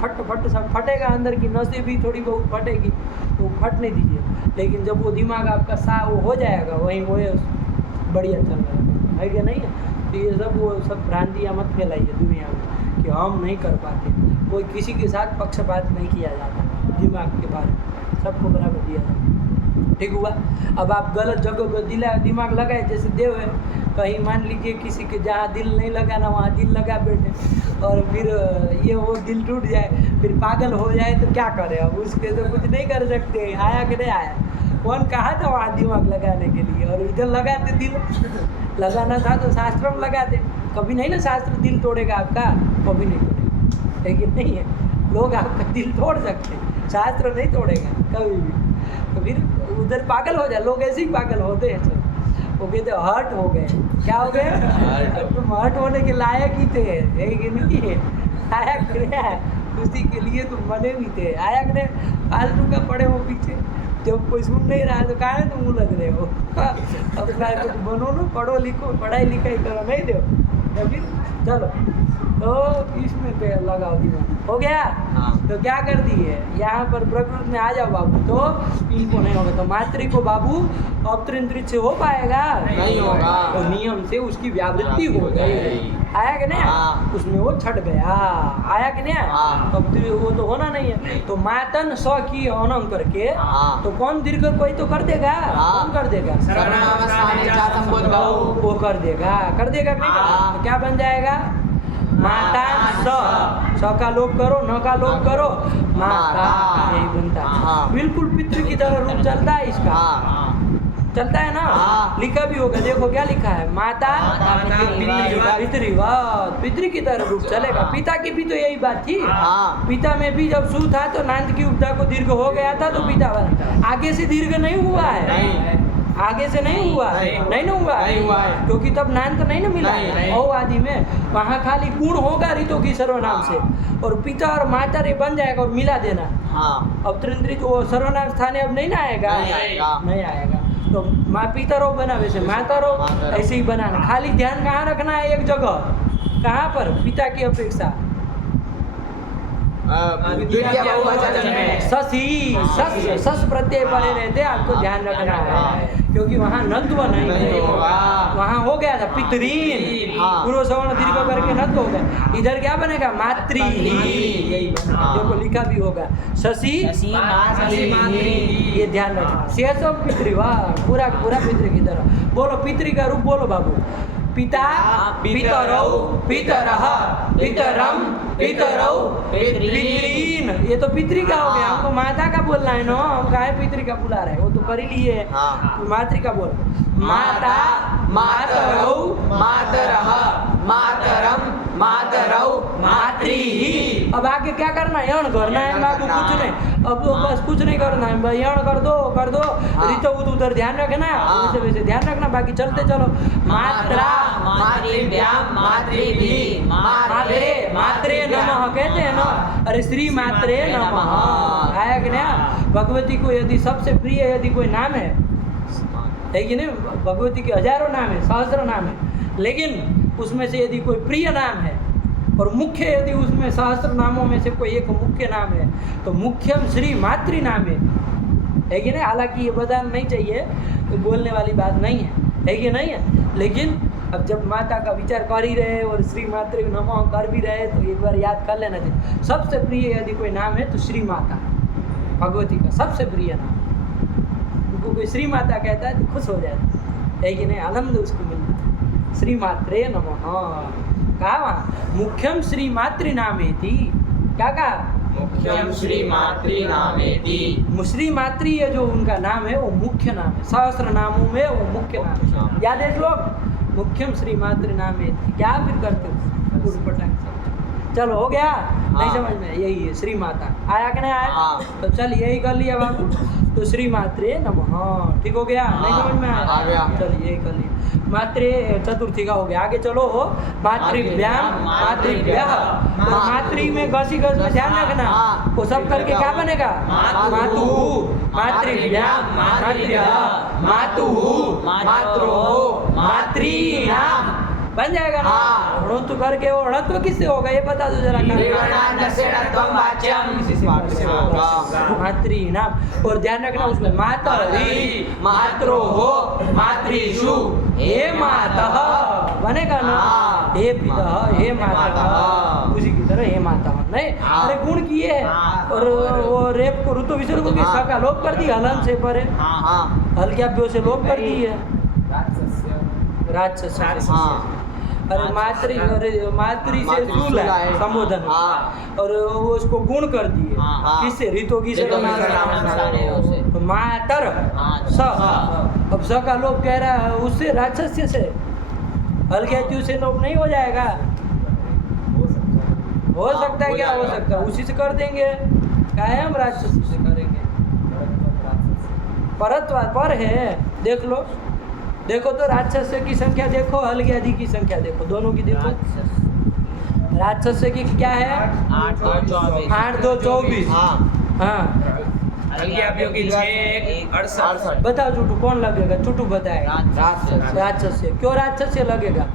फट सब फटेगा, अंदर की नसें भी थोड़ी बहुत फटेगी, तो फटने दीजिए। लेकिन जब वो दिमाग आपका वो हो जाएगा, वहीं वो बढ़िया चल रहा है कि नहीं है? तो ये सब भ्रांतियाँ मत फैलाइए दुनिया में कि हम नहीं कर पाते। कोई किसी के साथ पक्षपात नहीं किया जाता, दिमाग के बारे में सबको बराबर दिया जाता। ठीक हुआ? अब आप गलत जगह पर दिमाग लगाए, जैसे देव है, कहीं मान लीजिए किसी के जहाँ दिल नहीं लगा ना वहाँ दिल लगा बैठे, और फिर ये वो दिल टूट जाए, फिर पागल हो जाए तो क्या करें? अब उसके तो कुछ नहीं कर सकते। आया कि नहीं आया? कौन कहा था वहाँ दिमाग लगाने के लिए? और इधर लगाते दिल, लगाना था तो शास्त्र में लगाते। कभी नहीं ना शास्त्र दिल तोड़ेगा आपका, कभी नहीं तोड़ेगा, लेकिन नहीं है, लोग आपका दिल तोड़ सकते, शास्त्र नहीं तोड़ेगा कभी भी। तो फिर उधर पागल हो जाए, लोग ऐसे ही पागल होते हैं सब। वो कहते हर्ट हो गए, क्या हो गए? तुम हर्ट होने के लायक ही थे, है कि नहीं है? आया कि नहीं आया? उसी के लिए तुम बने भी थे, आया कि नहीं? फालतू का पड़े हो पीछे, जब कोई सुन नहीं रहा तो कहाँ तुम उलझ रहे हो? अपना कुछ बनो ना, पढ़ो लिखो, पढ़ाई लिखाई करो, नहीं दो तो फिर चलो तो इसमें पे लगाओ दिमाग, हो गया? हाँ। तो क्या कर दिए यहाँ पर प्रकृत में आ जाओ बाबू, तो इनको नहीं होगा। तो मातृ को बाबू अवतरित से हो पाएगा? नहीं होगा। तो नियम से उसकी व्यावृत्ति हो गई, आया कि नहीं? हाँ। उसमें वो छट गया, आया कि नहीं? हाँ। अब तो वो तो होना नहीं है। तो मातन स की अनम करके हाँ। तो कौन दीर्घ कोई तो कर देगा? हाँ। कौन कर देगा? सर्वनाम स्थाने जातम बुद्धौ। वो कर देगा कि नहीं? हाँ। तो क्या बन जाएगा? माता स का लोप करो, न का लोप करो, माता, यही बनता है। हाँ। बिल्कुल पितृ की तरह रूप चलता है इसका, हाँ। चलता है ना? हाँ। लिखा भी होगा, देखो क्या लिखा है? माता पितृवाद, पितृ की तरह रूप चलेगा। पिता की भी तो यही बात थी। हाँ। पिता में भी जब सू था तो नांद की उपधा को दीर्घ हो गया था तो पिता बना। आगे से दीर्घ नहीं हुआ है, नहीं। आगे से नहीं हुआ है, नहीं ना हुआ नहीं हुआ है। क्योंकि तब नाम तो नहीं ना मिला नहीं, है। नहीं। औ आदि में वहाँ खाली गुण होगा रितो की सर्वनाम से, और पिता और माता रे बन जाएगा और मिला देना। हाँ। अब त्रिंद्रित वो सर्वनाम स्थाने अब नहीं ना आएगा, नहीं आएगा। नहीं आएगा। तो माँ पिता रो बना, वैसे माता रो माता रो। ऐसे ही बनाना। खाली ध्यान कहाँ रखना है? एक जगह, कहाँ पर? पिता की अपेक्षा द्वितीय बहुवचन में ससी, सस प्रत्यय पड़े रहते, आपको ध्यान रखना है, क्योंकि वहाँ नत्व नहीं होगा। वहाँ हो गया था पितरीन, हाँ। पूर्व सवर्ण दीर्घ करके नत्व हो गया। इधर क्या बनेगा? मातृ, यही बनेगा। देखो लिखा भी होगा शशि मातृ। ये ध्यान रखना। शेषम पितृ, वाह, पूरा पूरा पितृ की तरह बोलो। पितृ का रूप बोलो बाबू। पिता, पितरौ, पितरः, पितरम, पितरौ, पितरीन। ये तो पितृ का हो गया, हमको माता का बोलना है ना, हम काहे पितृ का बुला रहे हैं? वो तो कर ही लिए। हाँ। मातृ का बोल। माता, मातरौ, मातरः, मातरम, मातरौ, मातृ। अब आगे क्या करना है? यण करना है बाबू, कुछ नहीं। अब तो बस कुछ नहीं करना है, बस यण कर दो, कर दो। रितो उधर ध्यान रखना, वैसे वैसे ध्यान रखना, बाकी चलते चलो। मात्रा, मातृभ्याम, मातृभिः, मात्रे, मात्रे नमः कहते हैं ना। अरे श्री मात्रे नमः, आया कि नहीं? भगवती को यदि सबसे प्रिय यदि कोई नाम है कि नहीं? भगवती के हजारों नाम है, सहस्र नाम है, लेकिन उसमें से यदि कोई प्रिय नाम है और मुख्य यदि उसमें सहस्र नामों में से कोई एक मुख्य नाम है तो मुख्यम श्री मातृ नाम है कि नहीं? हालांकि ये बताना नहीं चाहिए, तो बोलने वाली बात नहीं है कि नहीं है? लेकिन अब जब माता का विचार कर ही रहे और श्री मातृ नमः कर भी रहे तो एक बार याद कर लेना चाहिए। सबसे प्रिय यदि कोई नाम है तो श्री माता, भगवती का सबसे प्रिय नाम। उनको कोई श्री माता कहता है तो खुश हो जाता है कि नहीं? आनंद उसको मिलता है। श्री मात्रे नमः कहा वहाँ? मुख्यम श्री मातृ नामेति, क्या कहा? मुख्यम श्री मातृ नामेति। श्री मातृ ये जो उनका नाम है वो मुख्य नाम है, सहस्र नामों में वो मुख्य नाम है। याद है लोग? मुख्यम श्री मातृ नामेति। क्या फिर करते हो? उठपटांग से चलो, हो गया? नहीं समझ में? यही है श्री माता। आया कि नहीं आया? हाँ। तो चल यही कर लिया बाबू। तो श्री मात्रे नमः, ठीक हो गया? नहीं समझ में आया? आ गया। चलिए यही कर लिया। मात्रे चतुर्थी का हो गया। आगे चलो। मातृभ्याम, मातृभ्यः। मातृ में घसी घस में ध्यान रखना, वो सब करके क्या बनेगा? मातुः, मातृभ्याम, मातृभ्यः, मातुः, मात्रोः, मातृणाम बन जाएगा ना? ऋतु करके वो ऋतु किससे होगा ये बता दो जरा। मातृनाम। और ध्यान रखना उसमें मातरि, मात्रोः, मातृषु, हे मातः बनेगा ना? हे पितः, हे मातः, उसी की तरह हे माता नहीं। अरे गुण किए और वो रेप को ऋतु विसर्ग की स का लोप कर दी, हलन से परे हल क्या से लोप कर दी है। राक्षस से। हाँ। अरे मातृ से मातृ शूल शूल है है। संबोधन, हाँ। और वो उसको गुण कर दिए। हाँ। किससे? ऋतोगी से ऋतोगी नाम से नाम सारे से। तो मातर हाँ, स। अब स का लोप कह रहा है उससे राक्षस्य से, हल्ग्यात्यु से लोप नहीं हो जाएगा? हो सकता है, हो क्या हो जाएगा। सकता है? उसी से कर देंगे। क्या है, हम राक्षस से करेंगे। परत्वा पर है, देख लो, देखो तो राक्षस की संख्या देखो, हल्ग्यादि की संख्या देखो, दोनों की देखो। राक्षस की क्या है? 8 2 24 8 2 24। हाँ। हाँ, हल्ग्यापियों की 6 68 बताओ चुटू कौन लगेगा? चुटू बताएगा। राक्षस। राक्षस से। क्यों राक्षस से लगेगा?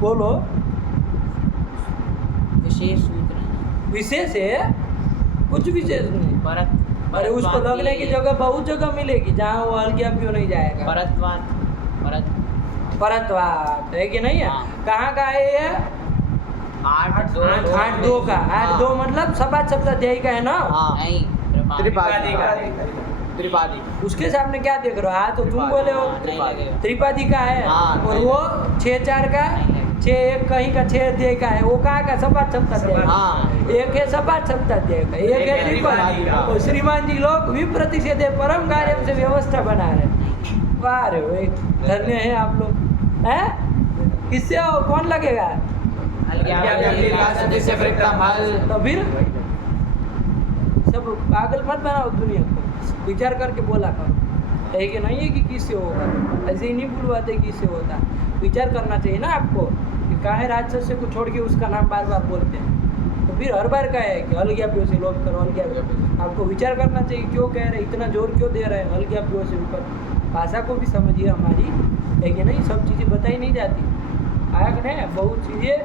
बोलो। विशेष सूत्र विशेष है? कुछ विशेष नहीं। परत अरे उसको लगने की जगह बहुत जगह मिलेगी जहाँ वो हल्ग्याप्यो नहीं जाएगा। परत्वात परत परत्वात है कि नहीं है? हाँ। कहाँ का है ये? 8 2 8 2 का। 8 2 मतलब सपा सप्ताध्यायी का है ना? हाँ। नहीं त्रिपादी का। त्रिपादी। उसके सामने क्या देख रहे हो? हाँ तो तुम बोले हो नहीं लगेगा। त्रिपादी का है। हाँ, और नहीं। वो 6 4 का, 6 1 कहीं का 6 अध्याय का है। वो कहाँ का? सपा सप्ताध्यायी। हाँ। एक है सपा सप्ताध्याय का, एक है त्रिपादी का। और श्रीमान जी लोग विप्रतिषेधे परम कार्य से व्यवस्था बना रहे। वाह रे भाई, धन्य है आप लोग। हैं? किससे हो? कौन लगेगा? हल्ग्याप्यो से प्रेतम हल। तो फिर सब पागल मत बनाओ दुनिया को, विचार करके बोला करो। है कि नहीं है कि किससे होगा? ऐसे ही नहीं बुलवाते किससे होता। विचार करना चाहिए ना आपको कि काहे राक्षस को छोड़ के उसका नाम बार बार बोलते हैं। तो फिर हर बार का है कि हल्ग्याप्यो से लोप करो, हल्ग्याप्यो। आपको विचार करना चाहिए, क्यों कह रहे, इतना जोर क्यों दे रहे हैं हल्ग्याप्यो से ऊपर। भाषा को भी समझिए हमारी, है कि नहीं? सब चीज़ें बताई नहीं जाती। आया कि नहीं? बहुत चीज़ें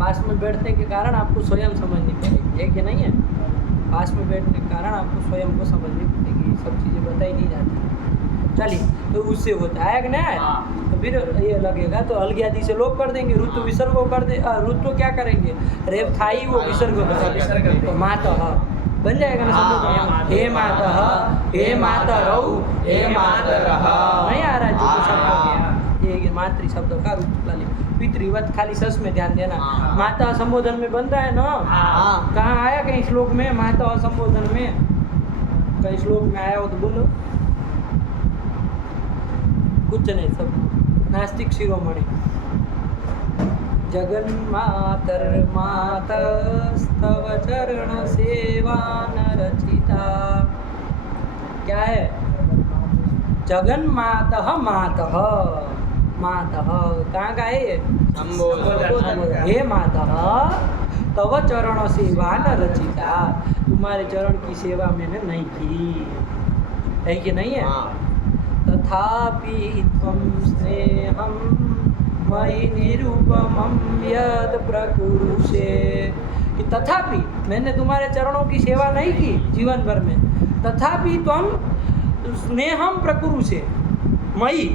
पास में बैठने के कारण आपको स्वयं समझनी पड़ेगी, है कि नहीं है? पास में बैठने के कारण आपको स्वयं को समझनी पड़ेगी, सब चीज़ें बताई नहीं जाती। चलिए, तो उससे होता है कि नहीं? हाँ। तो फिर ये लगेगा तो हल्ग्यादि से लोप कर देंगे, ऋतु विसर्ग को कर दे, ऋतु क्या करेंगे? रेप थाई वो विसर्ग करेंगे। तो मातः बन जाएगा ना सब लोग? हे मातः, हे मातरौ, हे मातरः। नहीं आ रहा है जो शब्द हाँ। ये मातृ शब्द का रूप वाले पितृवत, खाली सस में ध्यान देना। हाँ। माता संबोधन में बन रहा है ना? हाँ। कहाँ आया कहीं श्लोक में माता संबोधन में? कहीं श्लोक में आया हो तो बोलो। कुछ नहीं, सब नास्तिक शिरोमणि। जगन्मातर मातस्तव चरण सेवा न रचिता। क्या है? जगन्मातः मातः, मातः कहाँ का है ये? संबोधन। हे मातः तव चरण सेवा न रचिता, तुम्हारे चरण की सेवा मैंने नहीं की, है कि नहीं है? हाँ। तथापि त्वं स्नेहं मयि निरुपमं यद प्रकुरुषे। कि तथापि मैंने तुम्हारे चरणों की सेवा नहीं की जीवन भर में, तथापि त्वं स्नेहम प्रकुरुषे मयि,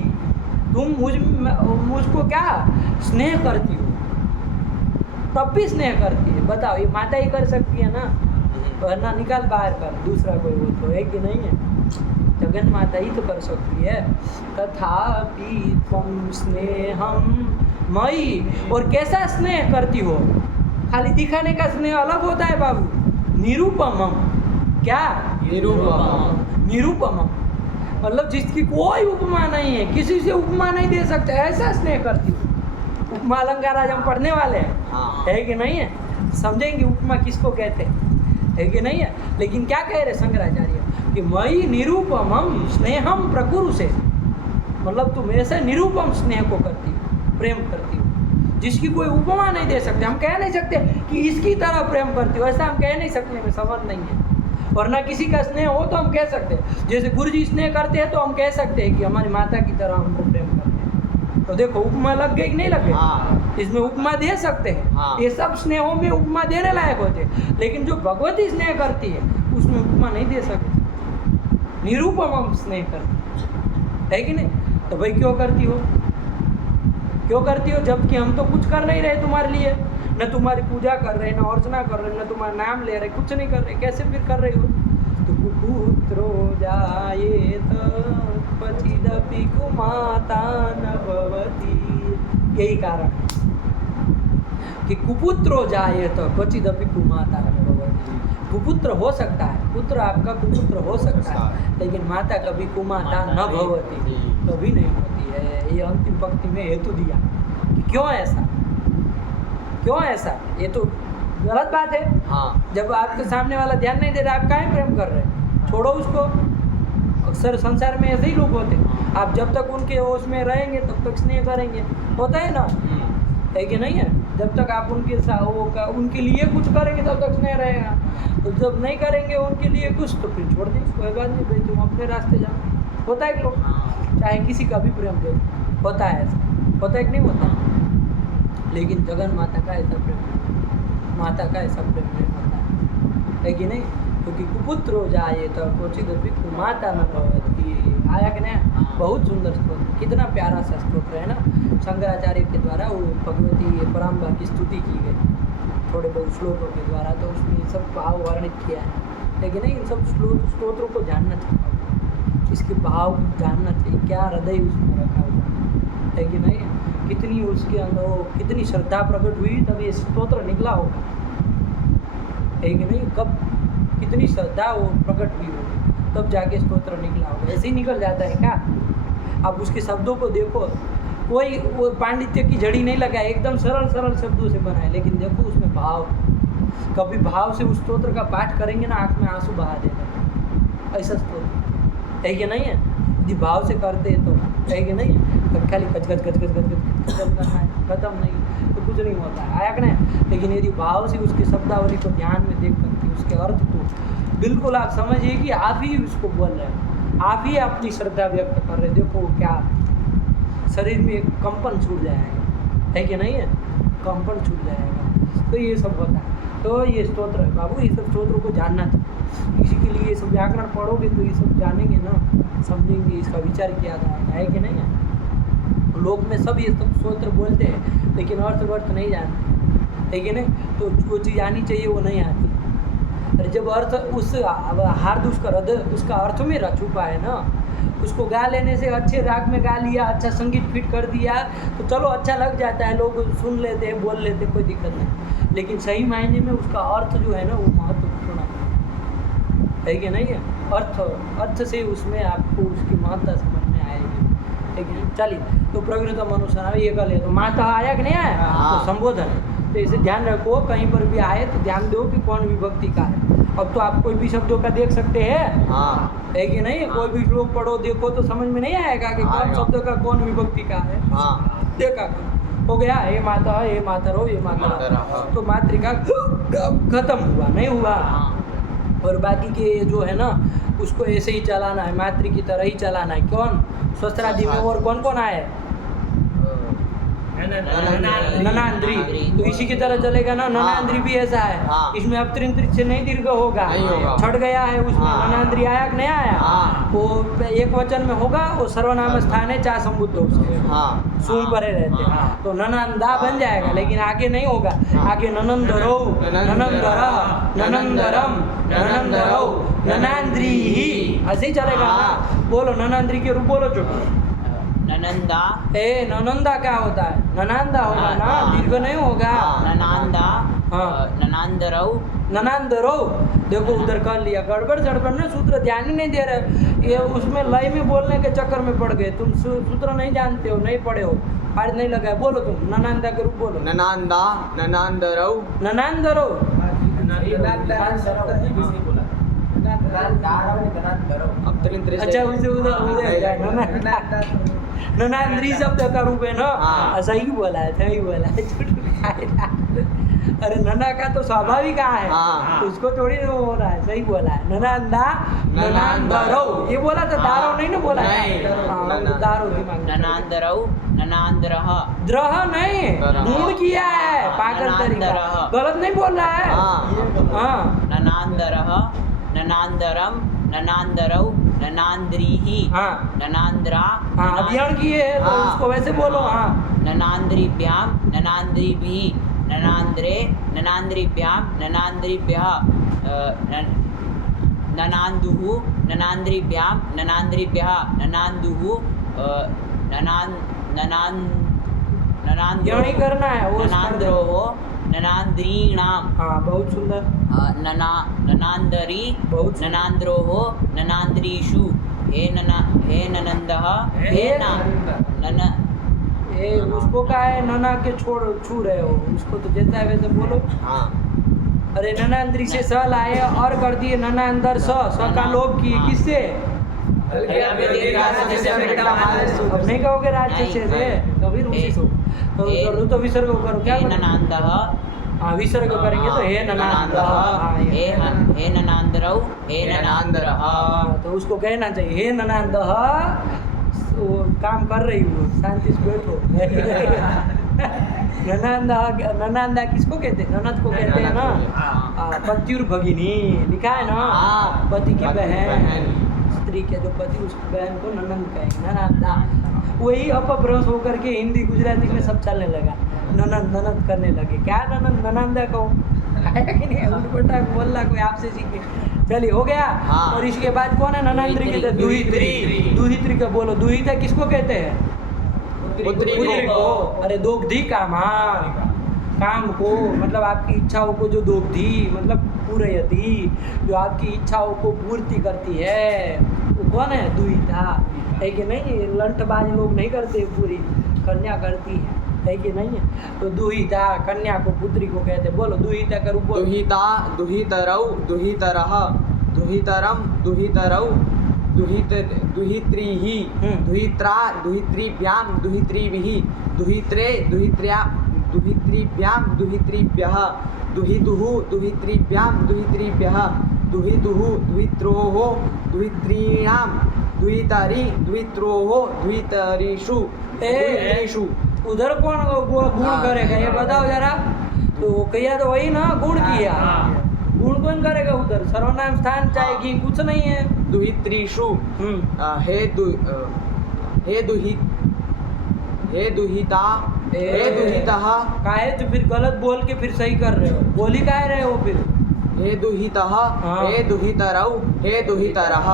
तुम मुझको क्या स्नेह करती हो, तब भी स्नेह करती है। बताओ, ये माता ही कर सकती है ना? वरना निकाल बाहर कर, दूसरा कोई वो तो है कि नहीं है? जगन माता ही तो कर सकती है। तथापि त्वं स्नेहम मयि, और कैसा स्नेह करती हो? खाली दिखाने का स्नेह अलग होता है बाबू। निरुपमम, क्या? निरुपमम। निरुपमम मतलब जिसकी कोई उपमा नहीं है, किसी से उपमा नहीं दे सकते, ऐसा स्नेह करती हो। उपमा अलंकार आज हम पढ़ने वाले हैं, हाँ। है कि नहीं है? समझेंगे उपमा किसको कहते हैं, है कि नहीं है? लेकिन क्या कह रहे शंकराचार्य कि मयि निरुपमम स्नेहम प्रकुरुषे, मतलब तुम ऐसे निरुपम स्नेह को करती हो, प्रेम करती हो, जिसकी कोई उपमा नहीं दे सकते। हम कह नहीं सकते कि इसकी तरह प्रेम करती हो, ऐसा हम कह नहीं सकते, हमें समझ नहीं है। वरना किसी का स्नेह हो तो हम कह सकते हैं, जैसे गुरु जी स्नेह करते हैं तो हम कह सकते हैं कि हमारी माता की तरह हमको प्रेम करते हैं। तो देखो उपमा लग गई कि नहीं लग गई? हाँ। इसमें उपमा दे सकते हैं। हाँ। ये सब स्नेहों में उपमा देने लायक होते हैं, लेकिन जो भगवती स्नेह करती है उसमें उपमा नहीं दे सकते। निरुपम स्नेह करती है कि नहीं? तो भाई क्यों करती हो? क्यों करती हो? जबकि हम तो कुछ कर नहीं रहे तुम्हारे लिए, न तुम्हारी पूजा कर रहे, न अर्चना कर रहे, न तुम्हारा नाम ले रहे, कुछ नहीं कर रहे, कैसे फिर कर रही हो? तो कुपुत्रो जायेत क्वचिद क्वचिदपि कुमाता न भवति। यही कारण है कि कुपुत्रो जायेत क्वचिदपि कुमाता न भवति। कुपुत्र हो सकता है, पुत्र आपका कुपुत्र हो सकता है, लेकिन माता कभी कुमाता न भवति, कभी नहीं होती है। ये अंतिम पंक्ति में हेतु दिया कि क्यों ऐसा, क्यों ऐसा। ये तो गलत बात है। हाँ जब आपके सामने वाला ध्यान नहीं दे रहा, आप काहे प्रेम कर रहे हैं? छोड़ो उसको। अक्सर संसार में ऐसे ही लोग होते हैं, आप जब तक उनके होश में रहेंगे तब तक स्नेह करेंगे, होता है ना, है कि नहीं है? जब तक आप उनके लिए कुछ करेंगे तब तक स्नेह रहेगा, तो जब नहीं करेंगे उनके लिए कुछ तो फिर छोड़ दें, कोई बात नहीं भाई, तुम अपने रास्ते जाओ। होता है कि लोग चाहे किसी का भी प्रेम दे, होता है ऐसा, होता है कि नहीं होता? लेकिन जगन माता का ऐसा प्रेम नहीं, माता का ऐसा प्रेम नहीं होता है कि नहीं? क्योंकि कुपुत्रो जाये तो क्वचिदपि कुमाता न भवति। आया कि नहीं? बहुत सुंदर स्तोत्र, कितना प्यारा सा स्तोत्र है ना। शंकराचार्य के द्वारा वो भगवती पराम्बा की स्तुति की गई थोड़े बहुत श्लोकों के द्वारा, तो उसमें ये सब भाव वर्णित किया है। लेकिन नहीं, इन सब स्तोत्रों को जानना चाहिए, इसके भाव जानना चाहिए, क्या हृदय उसमें रखा हुआ है कि नहीं, कितनी उसके अंदर कितनी श्रद्धा प्रकट हुई तब ये स्तोत्र निकला होगा, है कि नहीं? कब कितनी श्रद्धा वो प्रकट हुई होगी तब जाके स्तोत्र निकला होगा। ऐसे ही निकल जाता है क्या? आप उसके शब्दों को देखो, कोई वो पांडित्य की जड़ी नहीं लगाए, एकदम सरल सरल शब्दों से बनाए, लेकिन देखो उसमें भाव, कभी भाव से उस स्तोत्र का पाठ करेंगे ना, आँख में आंसू बहा देगा, ऐसा स्तोत्र है कि नहीं है? यदि भाव से करते हैं तो, है कि नहीं? तो खाली गज गज गज गज गज गज खत्म करना है, खत्म नहीं तो कुछ नहीं होता है, आया कि नहीं? लेकिन यदि भाव से उसकी शब्दावली को ध्यान में देख करके उसके अर्थ को बिल्कुल आप समझिए कि आप ही उसको बोल रहे हैं, आप ही अपनी श्रद्धा व्यक्त कर रहे हैं, देखो क्या शरीर में एक कंपन छूट जाएगा, है कि नहीं है? कंपन छूट जाएगा, तो ये सब होता है। तो ये स्तोत्र है बाबू, ये सब स्तोत्रों को जानना चाहिए। इसी के लिए ये सब व्याकरण पढ़ोगे तो ये सब जानेंगे ना, समझेंगे, इसका विचार किया जाएगा, है कि नहीं है? लोग में सब ये सब स्तोत्र बोलते हैं लेकिन अर्थ नहीं जानते, है कि नहीं? तो जो चीज़ आनी चाहिए वो नहीं आती। अरे जब अर्थ उस हार्द उसका हृदय उसका अर्थ में छुपा है ना, उसको गा लेने से, अच्छे राग में गा लिया, अच्छा संगीत फिट कर दिया तो चलो अच्छा लग जाता है, लोग सुन लेते हैं, बोल लेते हैं, कोई दिक्कत नहीं। लेकिन सही मायने में उसका अर्थ जो है ना वो महत्वपूर्ण है कि नहीं है? अर्थ से उसमें आपको उसकी महत्ता समझ में आएगी, है कि नहीं? चलिए, तो प्रकृतम अनुसार ये कर ले, तो माता आया कि नहीं आया? तो संबोधन, तो इसे ध्यान रखो, कहीं पर भी आए तो ध्यान दो कि कौन विभक्ति का है। अब तो आप कोई भी शब्दों का देख सकते हैं, है कि नहीं? कोई भी श्लोक पढ़ो, देखो तो समझ में नहीं आएगा कि कौन शब्द का कौन विभक्ति का है। देखा हो गया, हे माता, हे मातरो, हे मातरा, तो मातृका खत्म हुआ, नहीं हुआ? और बाकी के जो है ना उसको ऐसे ही चलाना है, मातृ की तरह ही चलाना है। कौन स्वस्त्रादि में और कौन कौन आए? ननांद्री, तो इसी की तरह चलेगा ना। ननांद्री भी ऐसा है, इसमें अब त्रिंत्रिक से नहीं दीर्घ होगा, छट गया है उसमें। ननांद्री आया कि नहीं आया? वो एक वचन में होगा, वो सर्वनाम स्थान है, चार संबुद्ध उसके सूम परे रहते हैं, तो ननंदा बन जाएगा, लेकिन आगे नहीं होगा। आगे ननंदरो, ननंदरा, ननंदरम, ननंदरो, ननांद्री ही, ऐसे ही चलेगा ना। बोलो ननांद्री के रूप बोलो जो। ननंदा, ननंदा क्या होता है? ननांदा होगा ना, दीर्घ नहीं होगा। ननांदा, हाँ, ननांदरौ, ननांदरो। देखो उधर कर लिया, गड़बड़ सड़बड़ ना, सूत्र ध्यान ही नहीं दे रहे, ये उसमें लय में बोलने के चक्कर में पड़ गए। तुम सूत्र नहीं जानते हो, नहीं पढ़े हो, आज नहीं लगा। बोलो तुम ननांदा के रूप बोलो। ननांदा, ननांदरौ, ननांदरो। अच्छा, उसे उधर ननांद्री शब्द का रूप है ना, सही बोला है, सही बोला है। अरे नना का तो स्वाभाविक है, उसको थोड़ी ना हो रहा है, सही बोला है। ननांदा, ननांदरो, ये बोला था, दारो नहीं ना बोला है। दारो दिमाग। ननांदरौ, ननांदरह, द्रह नहीं, मूड किया है, पागल तरीका, गलत नहीं बोल रहा है। हाँ, ननांदरह, ननांदरम, ननांदरौ, ननांद्रीहि, ननांद्रा। हाँ, अभियान किए है तो उसको वैसे बोलो। हाँ, ननांद्रीभ्याम, ननांद्रीभिः, ननांद्रे, ननांद्रीभ्याम, ननांद्रीभ्यः, ननांदुः, ननान्द्रिभ्यां ननान्द्रिभ्यः ननान्दुः यह नहीं करना है वो ननान्द्रोः ननान्द्रीणां हाँ बहुत सुंदर ननान्दरी बहुत सुंदर। ननान्द्रोः ननान्द्रीषु हे ननन्दः हे नन ए उसको क्या है नना के छोड़ छू रहे हो उसको तो जैसा है वैसे बोलो। हाँ अरे ननांद्री से स लाए और कर दिए नना अंदर स का लोप किए किससे? अब नहीं कहोगे राज्य से कबीर उसी से तो विसर्ग करो क्या हे करो? ननान्दः हाँ विसर्ग करेंगे तो हे ननांद हे ननान्द्रौ हे ननान्द्रः हाँ तो उसको कहना चाहिए हे ननांद वो काम कर रही हूँ शांति से बैठो। ननांदा किसको कहते हैं? ननद को कहते हैं ना। पत्युर भगिनी लिखा है ना, पति की बहन, स्त्री के जो पति उसकी बहन को ननंद कहेंगे ननांदा। वही अपभ्रंश होकर के हिंदी गुजराती में सब चलने लगा, ननंद ननंद करने लगे। क्या ननंद ननंदा कहो आया कि नहीं? उल्टा बोलना कोई आपसे सीखे। चलिए हो गया। हाँ। और इसके बाद कौन है ननंद्री कहते हैं? दुहित्री। दुहित्री का बोलो, दुहिता किसको कहते हैं? पुत्री को। अरे दोग्धी काम, हाँ काम को मतलब आपकी इच्छाओं को जो दोग्धी मतलब पूरयति, जो आपकी इच्छाओं को पूर्ति करती है वो कौन है? दुहिता है कि नहीं? लंटबाज लोग नहीं करते, पूरी कन्या करती है कि नहीं है? तो दुहिता कन्या को पुत्री को कहते हैं। बोलो दुहिता का रूप बोलो। दुहिता दुहितरौ दुहितरः दुहितरं दुहितरौ दुहित्रीः दुहित्रा दुहित्रीभ्यां दुहित्रीभिः दुहित्रे दुहित्रीभ्यां दुहित्रीभ्यः दुहितुः दुहित्रीभ्यां दुहित्रीभ्यः दुहितुः दुहित्रोः दुहित्रीणां दुहितरि दुहित्रोः दुहितरीषु दुहित्रीषु। उधर कौन गुण करेगा ये बताओ जरा। तो किया तो वही ना, गुण किया। गुण कौन करेगा उधर? सर्वनाम स्थान चाहेगी, कुछ नहीं है। दुहित्रीषु हे दुहिता हे दुहितः काहे तो फिर गलत बोल के फिर सही कर रहे हो? बोली काहे रहे हो फिर? हे दुहितः हे दुहितरौ हे दुहितरः।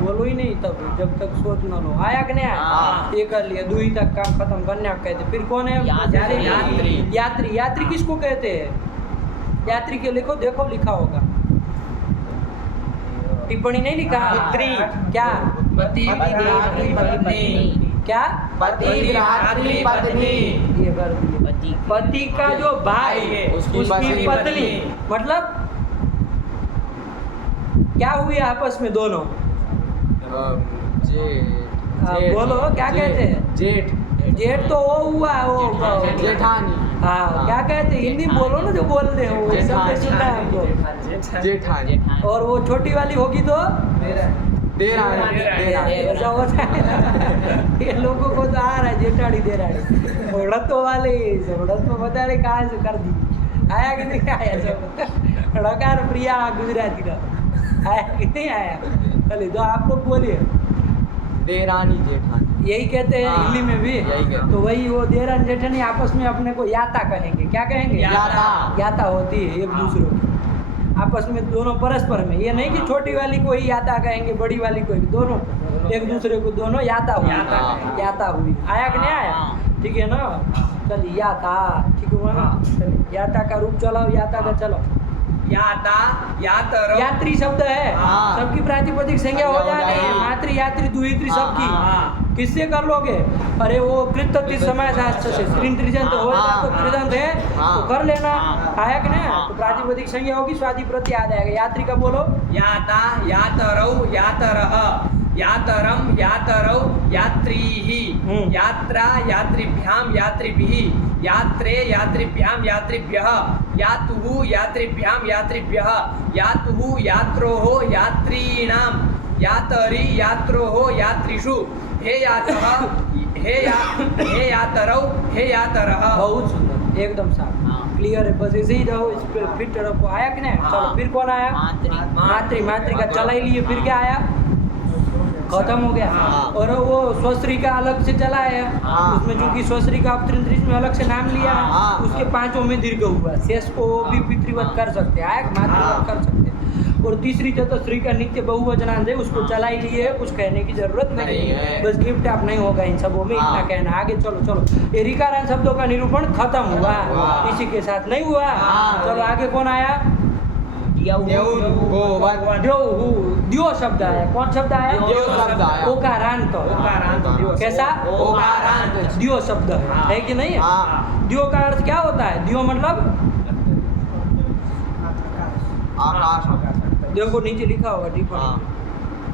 बोलो ही नहीं तब जब तक सोच न लो। आया कि नहीं आया? ये कर लिया, दुही तक काम खत्म। कन्या कहते फिर कौन है? यात्री। यात्री। यात्री किसको कहते हैं? यात्री के लिखो, देखो लिखा होगा, टिप्पणी नहीं लिखा। क्या पति पत्नी क्या? पति भ्रातृ पत्नी। ये कर दिए। पति का जो भाई है उसकी पत्नी। मतलब क्या हुई आपस में दोनों? बोलो क्या कहते हैं? जेठ। जेठ तो वो हुआ वो जेठानी। हाँ क्या कहते हैं? हिंदी बोलो ना जो बोलते हैं वो सब सुनना है हमको। जेठानी। और वो छोटी वाली होगी तो देरानी। ऐसा होता है। ये लोगों को तो आ रहा है जेठानी देरानी। औरतों वाले औरत में बता रहे कहाँ से कर दी। आया कि नहीं आया? सब ड़कार प्रिया गुजराती का आया कि नहीं आया? चलिए तो आप लोग बोलिए। देरानी जेठानी यही कहते हैं हाँ, हिंदी में भी। यही कहते हैं। तो वही वो देरानी जेठानी आपस में अपने को याता कहेंगे। क्या कहेंगे? याता। याता होती है एक दूसरे की आपस में, दोनों परस्पर में। ये नहीं कि छोटी वाली को ही याता कहेंगे, बड़ी वाली को ही, दोनों एक दूसरे को दोनों याता हुई। याता हुई। आया कि नहीं आया? ठीक है ना? चलिए याता ठीक हुआ ना? चलिए याता का रूप चलाओ, याता का चलो। याता यातर यात्री शब्द है, हाँ। सबकी प्रातिपदिक संज्ञा हो जानी है। मातृ यात्री दुहित्री सबकी। किससे कर लोगे? अरे वो कृत समय शास्त्र से स्त्रीन त्रिजंत हो जाए तो त्रिजंत है तो कर लेना। आया कि नहीं? तो प्रातिपदिक संज्ञा होगी, स्वादि प्रत्यय आ जाएगा। यात्री का बोलो। याता यातरौ यातरः यातरम यातरौ यात्रीः यात्रा यात्रिभ्यां यात्रिभिः यात्रे यात्रिभ्यां यात्रिभ्यः यातुः यात्रिभ्यां यात्रिभ्यः यातुः यात्रोः यात्रीणां यातरि यात्रोः यात्रिषु हे यातः हे यातरौ हे यातरः। बहुत सुंदर, एकदम साफ क्लियर है। बस ऐसे ही रहो, इस पे फिट रखो। आया कि नहीं? चलो फिर कौन आया? मातृ का चला ही लिए। फिर क्या आया? खत्म हो गया। और वो स्वश्री का अलग से चला है। उसमें चूंकि स्वश्री का अपत्रिंद्रिज में अलग से नाम लिया है, उसके पांचों में दीर्घ हुआ। शेष को भी पितृवत कर सकते हैं, मातृवत कर सकते हैं। और तीसरी चतुश्री का नित्य बहुवचनांत है, उसको चला ही लिए है, कुछ कहने की जरूरत नहीं है। बस गिफ्ट आप नहीं होगा इन सबों में, इतना कहना। आगे चलो चलो, ये ऋकारांत शब्दों का निरूपण खत्म हुआ, इसी के साथ नहीं हुआ। चलो आगे कौन आया? द्यो शब्द आया। कौन शब्द आया? द्यो शब्द आया। ओकारांत। कैसा? ओकारांत। द्यो शब्द है कि नहीं? द्यो का अर्थ क्या होता है? द्यो मतलब आकाश। देखो नीचे लिखा होगा टिप्पणी।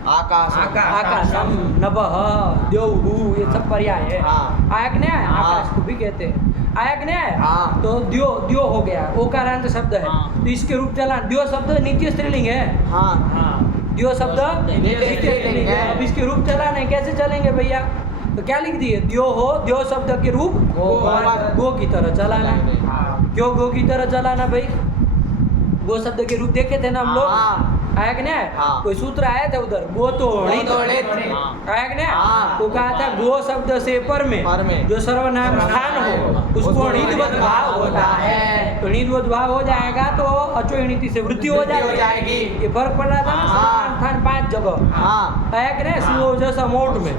आकाश। आकाशम, नभः, द्यौः, ये सब पर्याय है। आया कि नहीं आया? आकाश को भी कहते हैं। आया कि नहीं आया? तो द्यो, द्यो हो गया, ओकारांत शब्द है। तो इसके रूप चला, द्यो शब्द नित्य स्त्रीलिंग है। द्यो शब्द नित्य स्त्रीलिंग है। अब इसके रूप चलाना है, कैसे चलेंगे भैया? तो क्या लिख दिए? द्यो हो, द्यो शब्द के रूप गो की तरह चलाना। क्यों गो की तरह चलाना भाई? गो शब्द के रूप देखे थे ना हम लोग, आया कि नहीं आया? कोई सूत्र आया था उधर, गो तो आया कि नहीं? वो कहा था गो शब्द से पर में जो सर्वनाम स्थान हो उसको णित्वत भाव होता है। तो णित्वत भाव हो जाएगा तो अचो णिति से वृद्धि हो जाएगी। ये फर्क पड़ रहा था ना, सर्वनाम स्थान 5 जगह, आया कि नहीं? सुओ जैसा मोट में,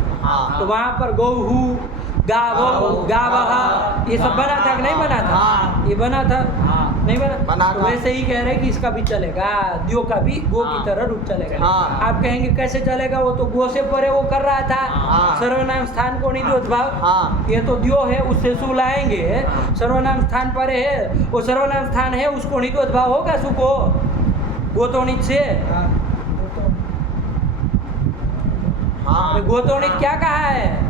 तो वहाँ पर गौहू, गावो, गावह, ये सब बना था कि नहीं बना था? ये बना था, नहीं बना? तो वैसे ही कह रहे हैं कि इसका भी चलेगा, द्यो का भी गो की तरह रूप चलेगा। आप कहेंगे कैसे चलेगा? वो तो गो से परे वो कर रहा था, सर्वनाम स्थान को णित्वत भाव। ये तो द्यो है, उससे सु लाएंगे, सर्वनाम स्थान परे है, वो सर्वनाम स्थान है, उसको णित्वत भाव होगा सु को, गोतोणित से। गोतोणित क्या कहा है?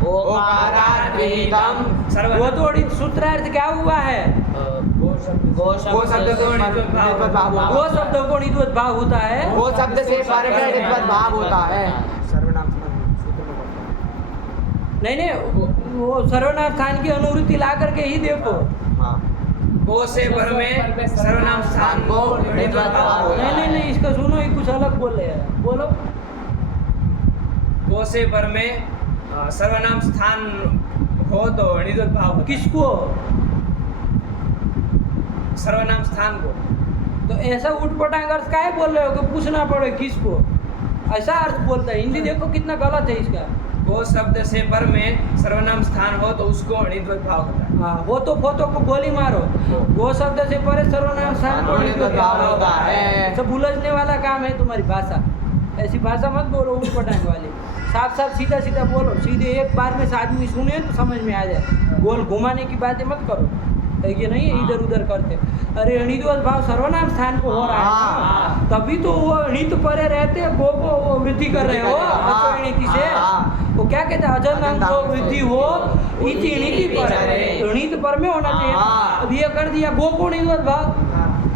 गोतोणित सूत्रार्थ क्या हुआ है? गो शब्द को णित्वत भाव होता है। गो शब्द से पर में णित्वत भाव होता है। नहीं, वो सर्वनाम स्थान की अनुवृत्ति ला करके ही देखो। गो से पर में सर्वनाम स्थान को णित्वत भाव होता है। नहीं, इसका सुनो, ये कुछ अलग बोल रहे हैं, बोलो। गो से पर में सर्वनाम स्थान हो तो णित्वत भाव होता है। किसको? सर्वनाम स्थान को। तो ऐसा उठपटांग अर्थ काहे बोल रहे हो कि पूछना पड़े किसको? ऐसा अर्थ बोलता है। हिंदी देखो कितना गलत है इसका। गो शब्द से पर में सर्वनाम स्थान हो तो उसको णित्वत भाव होता है। हाँ, वो तो फोटो को गोली मारो। गो शब्द से परे सर्वनाम स्थान को णित्वत भाव होता है। सब उलझने वाला काम है तुम्हारी भाषा। ऐसी भाषा मत बोलो उठपटांग वाली, साफ साफ सीधा सीधा बोलो। सीधे एक बार में आदमी सुने तो समझ में आ जाए। गोल घुमाने की बातें मत करो, है कि नहीं? इधर उधर करते। अरे णित्वत भाव सर्वनाम स्थान को हो रहा है, तभी तो वो णित परे रहते गो को वो वृद्धि कर रहे हो अचो णिति से। वो क्या कहते हैं? अजन अंग को वृद्धि हो इति णिति पर, णित पर में होना चाहिए। अब ये कर दिया गो को णित्वत भाव,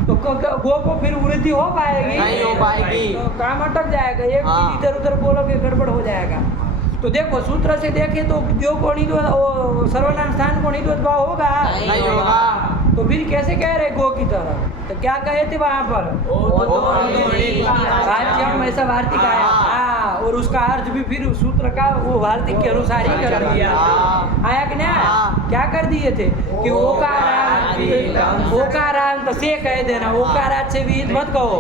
तो गो को फिर वृद्धि हो पाएगी? नहीं हो पाएगी। तो काम अटक जाएगा। एक चीज इधर उधर बोलोगे गड़बड़ हो जाएगा। तो देखो सूत्र से देखे तो द्यो को णित्वत, सर्वनाम स्थान को णित्वत भाव होगा? नहीं होगा। तो फिर कैसे कह रहे गो की तरह? तो क्या कहे थे वहाँ पर? राज्यम, ऐसा वार्तिक आया। और उसका अर्थ भी फिर सूत्र का वो वार्तिक के अनुसार ही कर दिया। आया कि नहीं? क्या कर दिए थे कि ओकारांत से कह देना, ओकारांत से विहित मत कहो,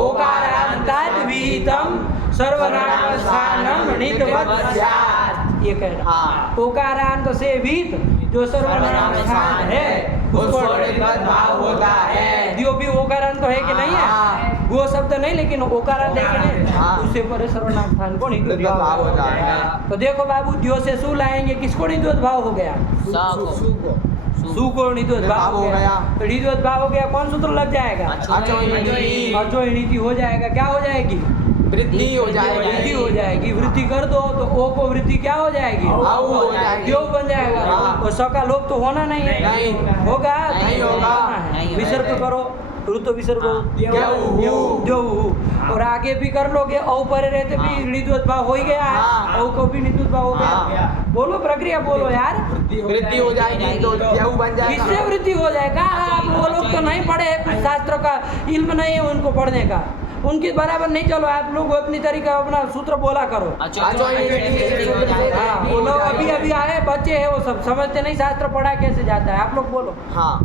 ओकारांतात् विहितम सर्वनाम स्थानम णित्वत स्यात्, ये कहना। ओकारांत से विहित जो सर्वनाम स्थान है उसको णित्वत भाव होता है। द्यो भी ओकारांत तो है कि नहीं है? गो शब्द नहीं, लेकिन ओकारांत है कि नहीं? उससे परे सर्वनाम स्थान को णित्वत भाव होता है। तो देखो बाबू, द्यो से सु लाएंगे, किसको णित्वत भाव हो गया? सु को णित्वत भाव हो गया। तो णित्वत भाव हो गया, कौन सूत्र लग जाएगा? अचो णिति हो जाएगा। क्या हो जाएगी? वृद्धि हो जाएगी। वृद्धि हो जाएगी। वृद्धि कर दो तो ओ को वृद्धि क्या हो जाएगी? द्यो बन जाएगा। और स का लोप तो होना नहीं है। नहीं होगा? नहीं होगा। विसर्ग करो, ऋतु विसर्ग द्यौः। और आगे भी कर लोगे, औ परे रहते भी णित्वत भाव हो ही गया है। औ को भी णित्वत भाव हो गया। बोलो प्रक्रिया, बोलो यार। वृद्धि हो जाएगी तो द्यौः बन जाएगा। किससे वृद्धि हो जाएगा? आप वो लोग तो नहीं पढ़े हैं, कुछ शास्त्रों का इल्म नहीं है उनको पढ़ने का, उनके बराबर नहीं चलो। आप लोग अपनी तरीका अपना सूत्र बोला करो। हाँ, वो लोग अभी अभी आए बच्चे हैं, वो सब समझते नहीं शास्त्र पढ़ा कैसे जाता है। आप लोग बोलो। हाँ,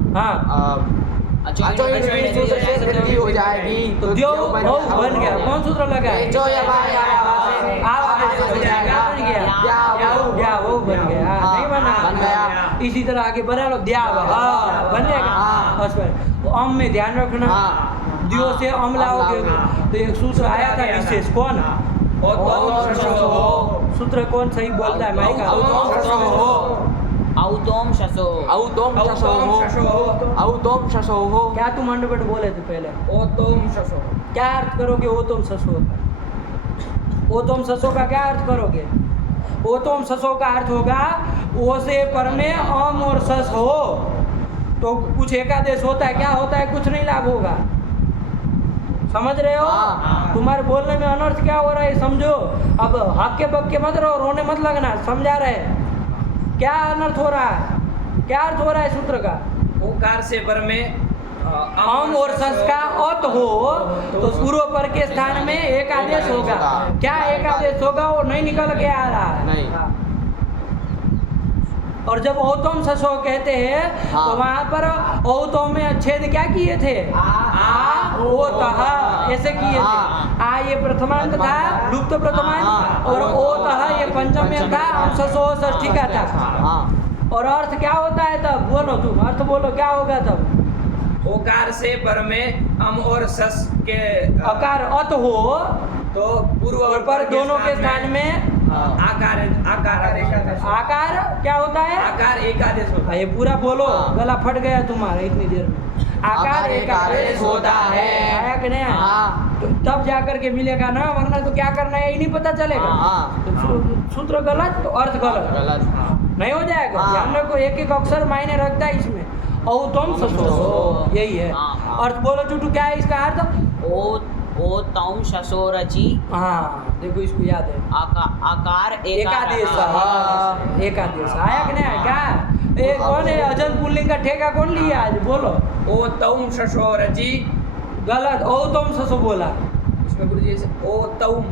अचोइन सूत्र से वृद्धि हो जाएगी तो द्यो बन गया। कौन सूत्र लगा है? जो आदेश हो जाएगा, बन गया। द्या वो बन गया। नहीं बना? बन गया। इसी तरह आगे बना लो, द्या बन जाएगा। बस तो अम में ध्यान रखना, द्यो से अम लाओगे तो एक सूत्र आया था विशेष। कौन? सूत्र कौन सही बोलता है? माइक औतोम शसो। औतोम शशो हो। क्या तुम अंडरवर्ड बोले थे पहले? ओतोम शशो। क्या अर्थ करोगे ओतोम ससो का? ओतोम ससो का क्या अर्थ करोगे? ओतोम ससो का अर्थ होगा ओ से पर में अम और सस हो तो कुछ एकादेश होता है। क्या होता है? कुछ नहीं लाभ होगा। समझ रहे हो? तुम्हारे बोलने में अनर्थ क्या हो रहा है समझो। अब हक्के बक्के मत रहो, रोने मत लगना, समझा रहे क्या अनर्थ हो रहा है, क्या अर्थ हो रहा है सूत्र का? ओकार से पर में अम और सस का अत हो तो पूर्व पर के स्थान में एक आदेश होगा। क्या एक आदेश होगा? वो नहीं निकल के आ रहा है। नहीं। और जब औतम ससो कहते हैं तो वहां पर औतम में छेद क्या किए थे? आ ओ तह ऐसे किए थे। आ ये प्रथमांत था, लुप्त प्रथमांत, और ओ तह ये पंचम में था, हम ससो षष्ठी का था। और अर्थ क्या होता है तब? बोलो तुम अर्थ बोलो, क्या होगा तब? ओकार से पर में अम और सस के अकार अत हो तो पूर्व और पर दोनों के स्थान में आकार एकादेश। आकार क्या होता है? आकार एकादेश होता है। ये पूरा बोलो, गला फट गया तुम्हारा इतनी देर में। आकार एकादेश होता है। आया कि नहीं? तो तब जाकर के मिलेगा ना, वरना तो क्या करना है ये नहीं पता चलेगा। तो सूत्र गलत तो अर्थ गलत नहीं हो जाएगा। ध्यान रखो, एक एक अक्षर मायने रखता है इसमें। औतम ससो यही है अर्थ। बोलो चुटू, क्या है इसका अर्थ? ओतम शसो रचि। हाँ देखो, इसको याद है। आकार एकादेश। एकादेश आया कि नहीं आया? क्या ये कौन है? अजंत पुल्लिंग का ठेका कौन लिया आज? बोलो। ओतम शशो रचि। गलत, औतम ससो बोला। इसमें गुरुजी ऐसे ओतम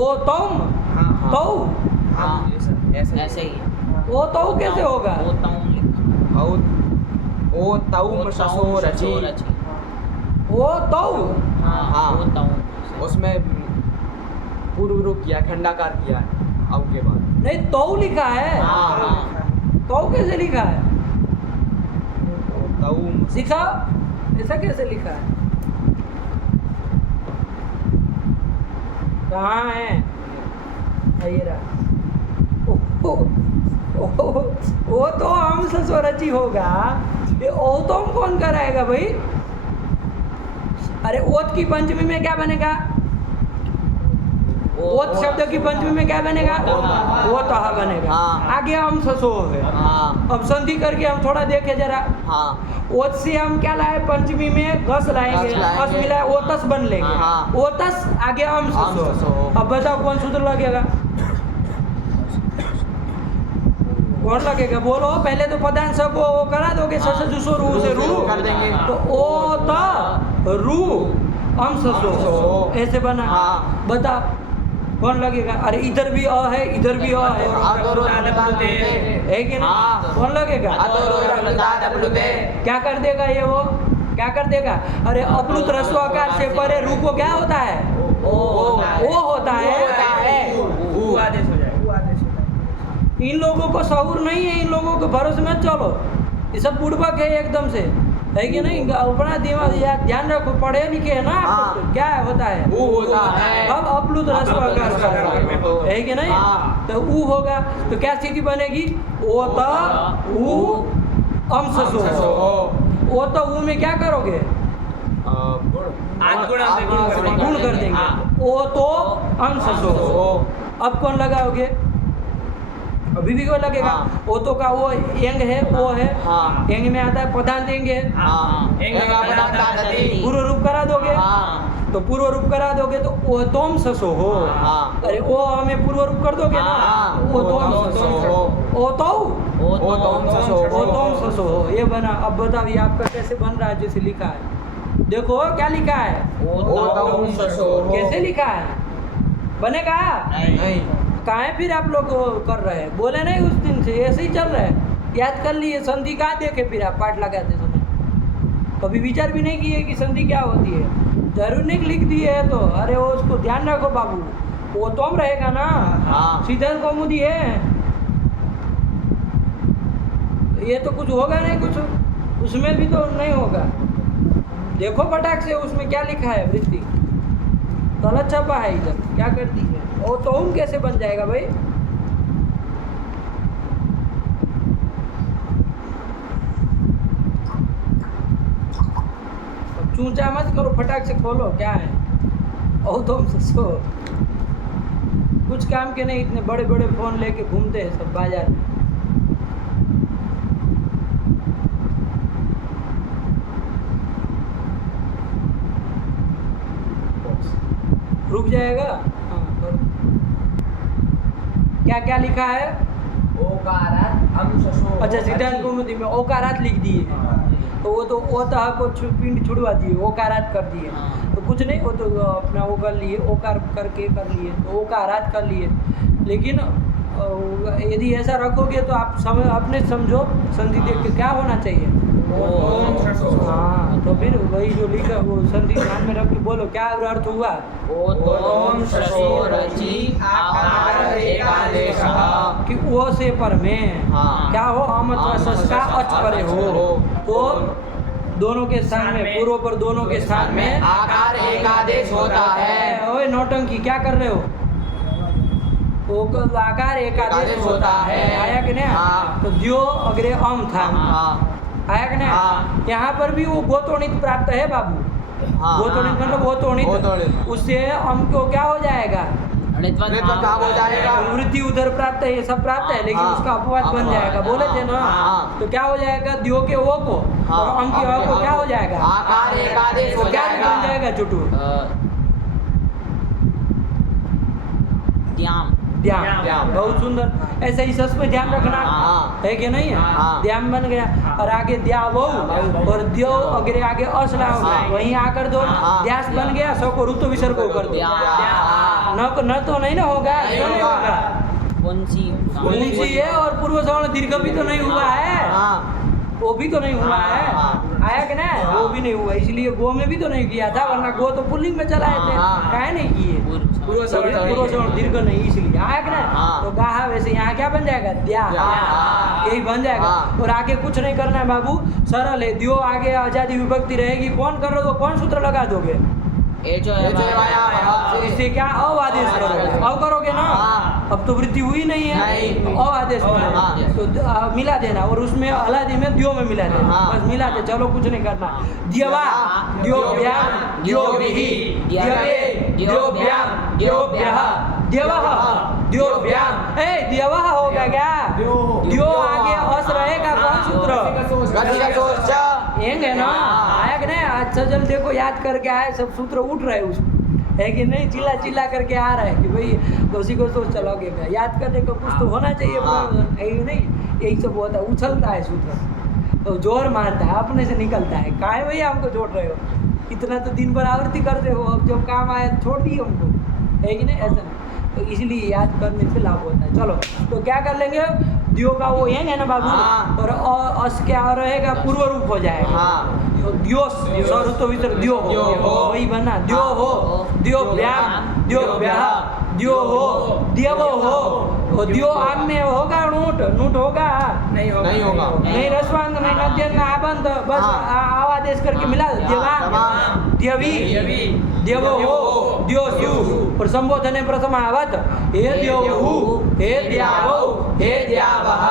ओतम तो ऐसे ही ओ तो कैसे होगा? औतम शशो रचि। ओ तो उसमें पूर्व रूप किया, खंडाकार किया है अब के बाद। नहीं, तो लिखा है। तो कैसे लिखा है? लिखा ऐसा कैसे लिखा है? कहाँ है? ये रहा। वो तो हम सस्वरची होगा। ये औतम कौन कराएगा भाई? अरे ओत की पंचमी में क्या बनेगा? ओत शब्द की पंचमी में क्या बनेगा? वो तह बनेगा। आगे हम ससो है। अब संधि करके हम थोड़ा देखे जरा। ओत से हम क्या लाए? पंचमी में गस लाएंगे, गस मिलाए ओतस बन लेंगे। ओतस आगे हम ससो। अब बताओ कौन सूत्र लगेगा? कौन लगेगा? बोलो। पहले तो पदांश को वो करा दोगे, सस जुसो रू से रू कर देंगे। तो ओ त रू हम ससो ऐसे बना। बता कौन लगेगा? अरे इधर भी अ है, इधर भी अ है कि नहीं? कौन लगेगा? क्या कर देगा ये? वो क्या कर देगा? अरे अपलुत ह्रस्व आकार से परे रू को क्या होता है? ओ होता है। आदेश हो जाएगा। इन लोगों को सहूर नहीं है, इन लोगों को भरोसे मत चलो। ये सब बुड़बक है एकदम से, है कि नहीं? अपना दिमाग ध्यान रखो, पढ़े लिखे है ना। क्या होता है? ऊ होता है। अब अपलुत ह्रस्व आकार है कि नहीं? तो ऊ होगा तो क्या स्थिति बनेगी? ओ त ऊ अम ससो। ओ त ऊ में क्या करोगे? गुण कर देंगे। ओ तो अम ससो। अब कौन लगाओगे? अभी भी कोई लगेगा। ओ तो का वो एंग है, वो है। एंग में आता है प्रधान देंगे। पूर्व रूप करा दोगे तो पूर्व रूप करा दोगे तो ओ तोम ससो हो। अरे ओ हमें पूर्व रूप कर दोगे ना, ओ तोम ससो हो। ओ तोम ससो हो ये बना। अब बताओ ये आपका कैसे बन रहा है? जैसे लिखा है देखो, क्या लिखा है? कैसे लिखा है? बनेगा नहीं। कहाँ है फिर आप लोग कर रहे हैं? बोले नहीं उस दिन से ऐसे ही चल रहा है। याद कर लिए संधि का देखे फिर आप पाठ लगाते समय कभी विचार भी नहीं किए कि संधि क्या होती है। जरूर नहीं लिख दिए है तो अरे वो उसको ध्यान रखो बाबू, वो तो हम रहेगा ना। हाँ। सिद्धांत कौमुदी है, ये तो कुछ होगा नहीं, कुछ उसमें भी तो नहीं होगा। देखो फटाक से उसमें क्या लिखा है, वृत्ति गलत छपा है इधर, क्या कर दी है। वो तो हम कैसे बन जाएगा भाई। अब चूंचा मत करो, फटाक से खोलो क्या है। ओ तुम सो कुछ काम के नहीं, इतने बड़े बड़े फोन लेके घूमते हैं सब बाजार में। रुक जाएगा। हाँ करो। क्या क्या लिखा है। ओकारात अंशसो। अच्छा सिद्धांत कौमुदी में ओकारात लिख दिए, तो वो तो ओतः को पिंड छुड़वा दिए, ओकारात कर दिए। तो कुछ नहीं, वो तो अपना वो कर लिए, ओकार करके कर लिए, तो ओकारात कर लिए। लेकिन यदि ऐसा रखोगे तो आप अपने समझो संधि देख के क्या होना चाहिए। ओम शशो। हाँ तो फिर वही जो लिखा वो संधि ध्यान में रख के बोलो क्या अर्थ हुआ। ओम शशोरचि आकार एकादेशः। कि ओ से पर में हाँ। क्या हो, अमत्व सस का अच परे हो, तो दोनों के स्थान में, पूर्व पर दोनों के स्थान में आकार एकादेश होता है। ओए नौटंकी क्या कर रहे हो। वो आकार एकादेश होता है, आया कि नहीं। हाँ। तो द्यो अग्रे अम था, हाँ। आया कि नहीं। हाँ। यहाँ पर भी वो गोतोणित प्राप्त है बाबू। हाँ। गोतोणित मतलब गोतोणित, गोतोणित। उससे अम को क्या हो जाएगा, काम हो जाएगा। वृद्धि उधर प्राप्त है, ये सब प्राप्त है, लेकिन हाँ। उसका अपवाद बन जाएगा, बोले थे ना। हाँ। तो क्या हो जाएगा, द्यो के ओ को हाँ। और अम के अ को क्या हो जाएगा, आकार एकादेश तो हो क्या जाएगा। बन जाएगा चुटू। ध्यान। ध्यान, बहुत सुंदर। ऐसे ही सस पे ध्यान रखना हाँ। है कि नहीं है। हाँ। ध्यान बन गया, और आगे द्यावो और द्यो अग्रे आगे असला होगा, हाँ। वहीं आकर दो हाँ। ध्यास बन गया, सौ को ऋतु विसर्ग को कर दो। न तो नहीं ना होगा, क्यों नहीं होगा। मुंशी है और पूर्व सवर्ण दीर्घ भी तो नहीं हुआ है, हाँ। वो भी तो नहीं हुआ है, हाँ। आया कि नहीं, वो भी नहीं हुआ, इसलिए गो में भी तो नहीं किया था, वरना गो तो पुल्लिंग में चलाए थे, हाँ। काहे नहीं किए। पूर्व सवर्ण पूर्व सवर्ण दीर्घ नहीं, इसलिए आया कि नहीं। हाँ। तो गाहा वैसे यहाँ क्या बन जाएगा, द्या, हाँ। यही बन जाएगा। हाँ। और आगे कुछ नहीं करना है बाबू, सरल है। द्यो आगे आजादी विभक्ति रहेगी, कौन कर रहे हो, कौन सूत्र लगा दोगे, इससे क्या अव आदेश करोगे, अव करोगे ना। हाँ। अब तो वृद्धि हुई नहीं है, नहीं। अव आदेश करोगे। हाँ। तो मिला देना, और उसमें हलादी में द्यो में मिला देना, हाँ। बस मिला दे, चलो कुछ नहीं करना। द्यवा, द्यो व्याम, द्यो विहि, द्यवे, द्यो व्याम, द्यो व्याह, द्यवः, द्यो व्याम। ए द्यवः होगा क्या, द्यो आगे अस रहेगा, कौन सूत्र, यंग है ना, आया कि नहीं। अच्छा चल देखो, याद करके आए, सब सूत्र उठ रहे उसमें, है कि नहीं, चिल्ला चिल्ला करके आ रहा है कि भाई उसी को सोच चलोगे, याद करने को कुछ तो होना चाहिए, है कि नहीं। यही सब होता है, उछलता है सूत्र, तो जोर मारता है, अपने से निकलता है। काहे भैया हमको छोड़ रहे हो, इतना तो दिन भर आवृत्ति करते हो, अब जब काम आए छोड़ दिए हमको, है कि नहीं, ऐसा नहीं। तो इसलिए याद करने से लाभ होता है। चलो तो क्या कर लेंगे, द्यो का वो यंग है ना बाबू, हाँ। और अस क्या रहेगा, पूर्व रूप हो जाएगा। हाँ। तो द्योस स्वरूप भीतर द्यो द्यो हो, हो। वही बना, द्यो हो, द्यो व्याम, द्यो व्याह, द्यो हो, द्यवो हो। और द्यो आम में होगा नूट, नूट होगा नहीं होगा, नहीं होगा। नहीं, रसवांग नहीं, नद्यंग आबंध, बस हाँ। आवादेश करके मिला, द्यवान, द्यवी, द्यवो हो, द्योसु, और संबोधन है प्रथम आवत, हे द्योहु, हे द्यावो, हे द्यावः,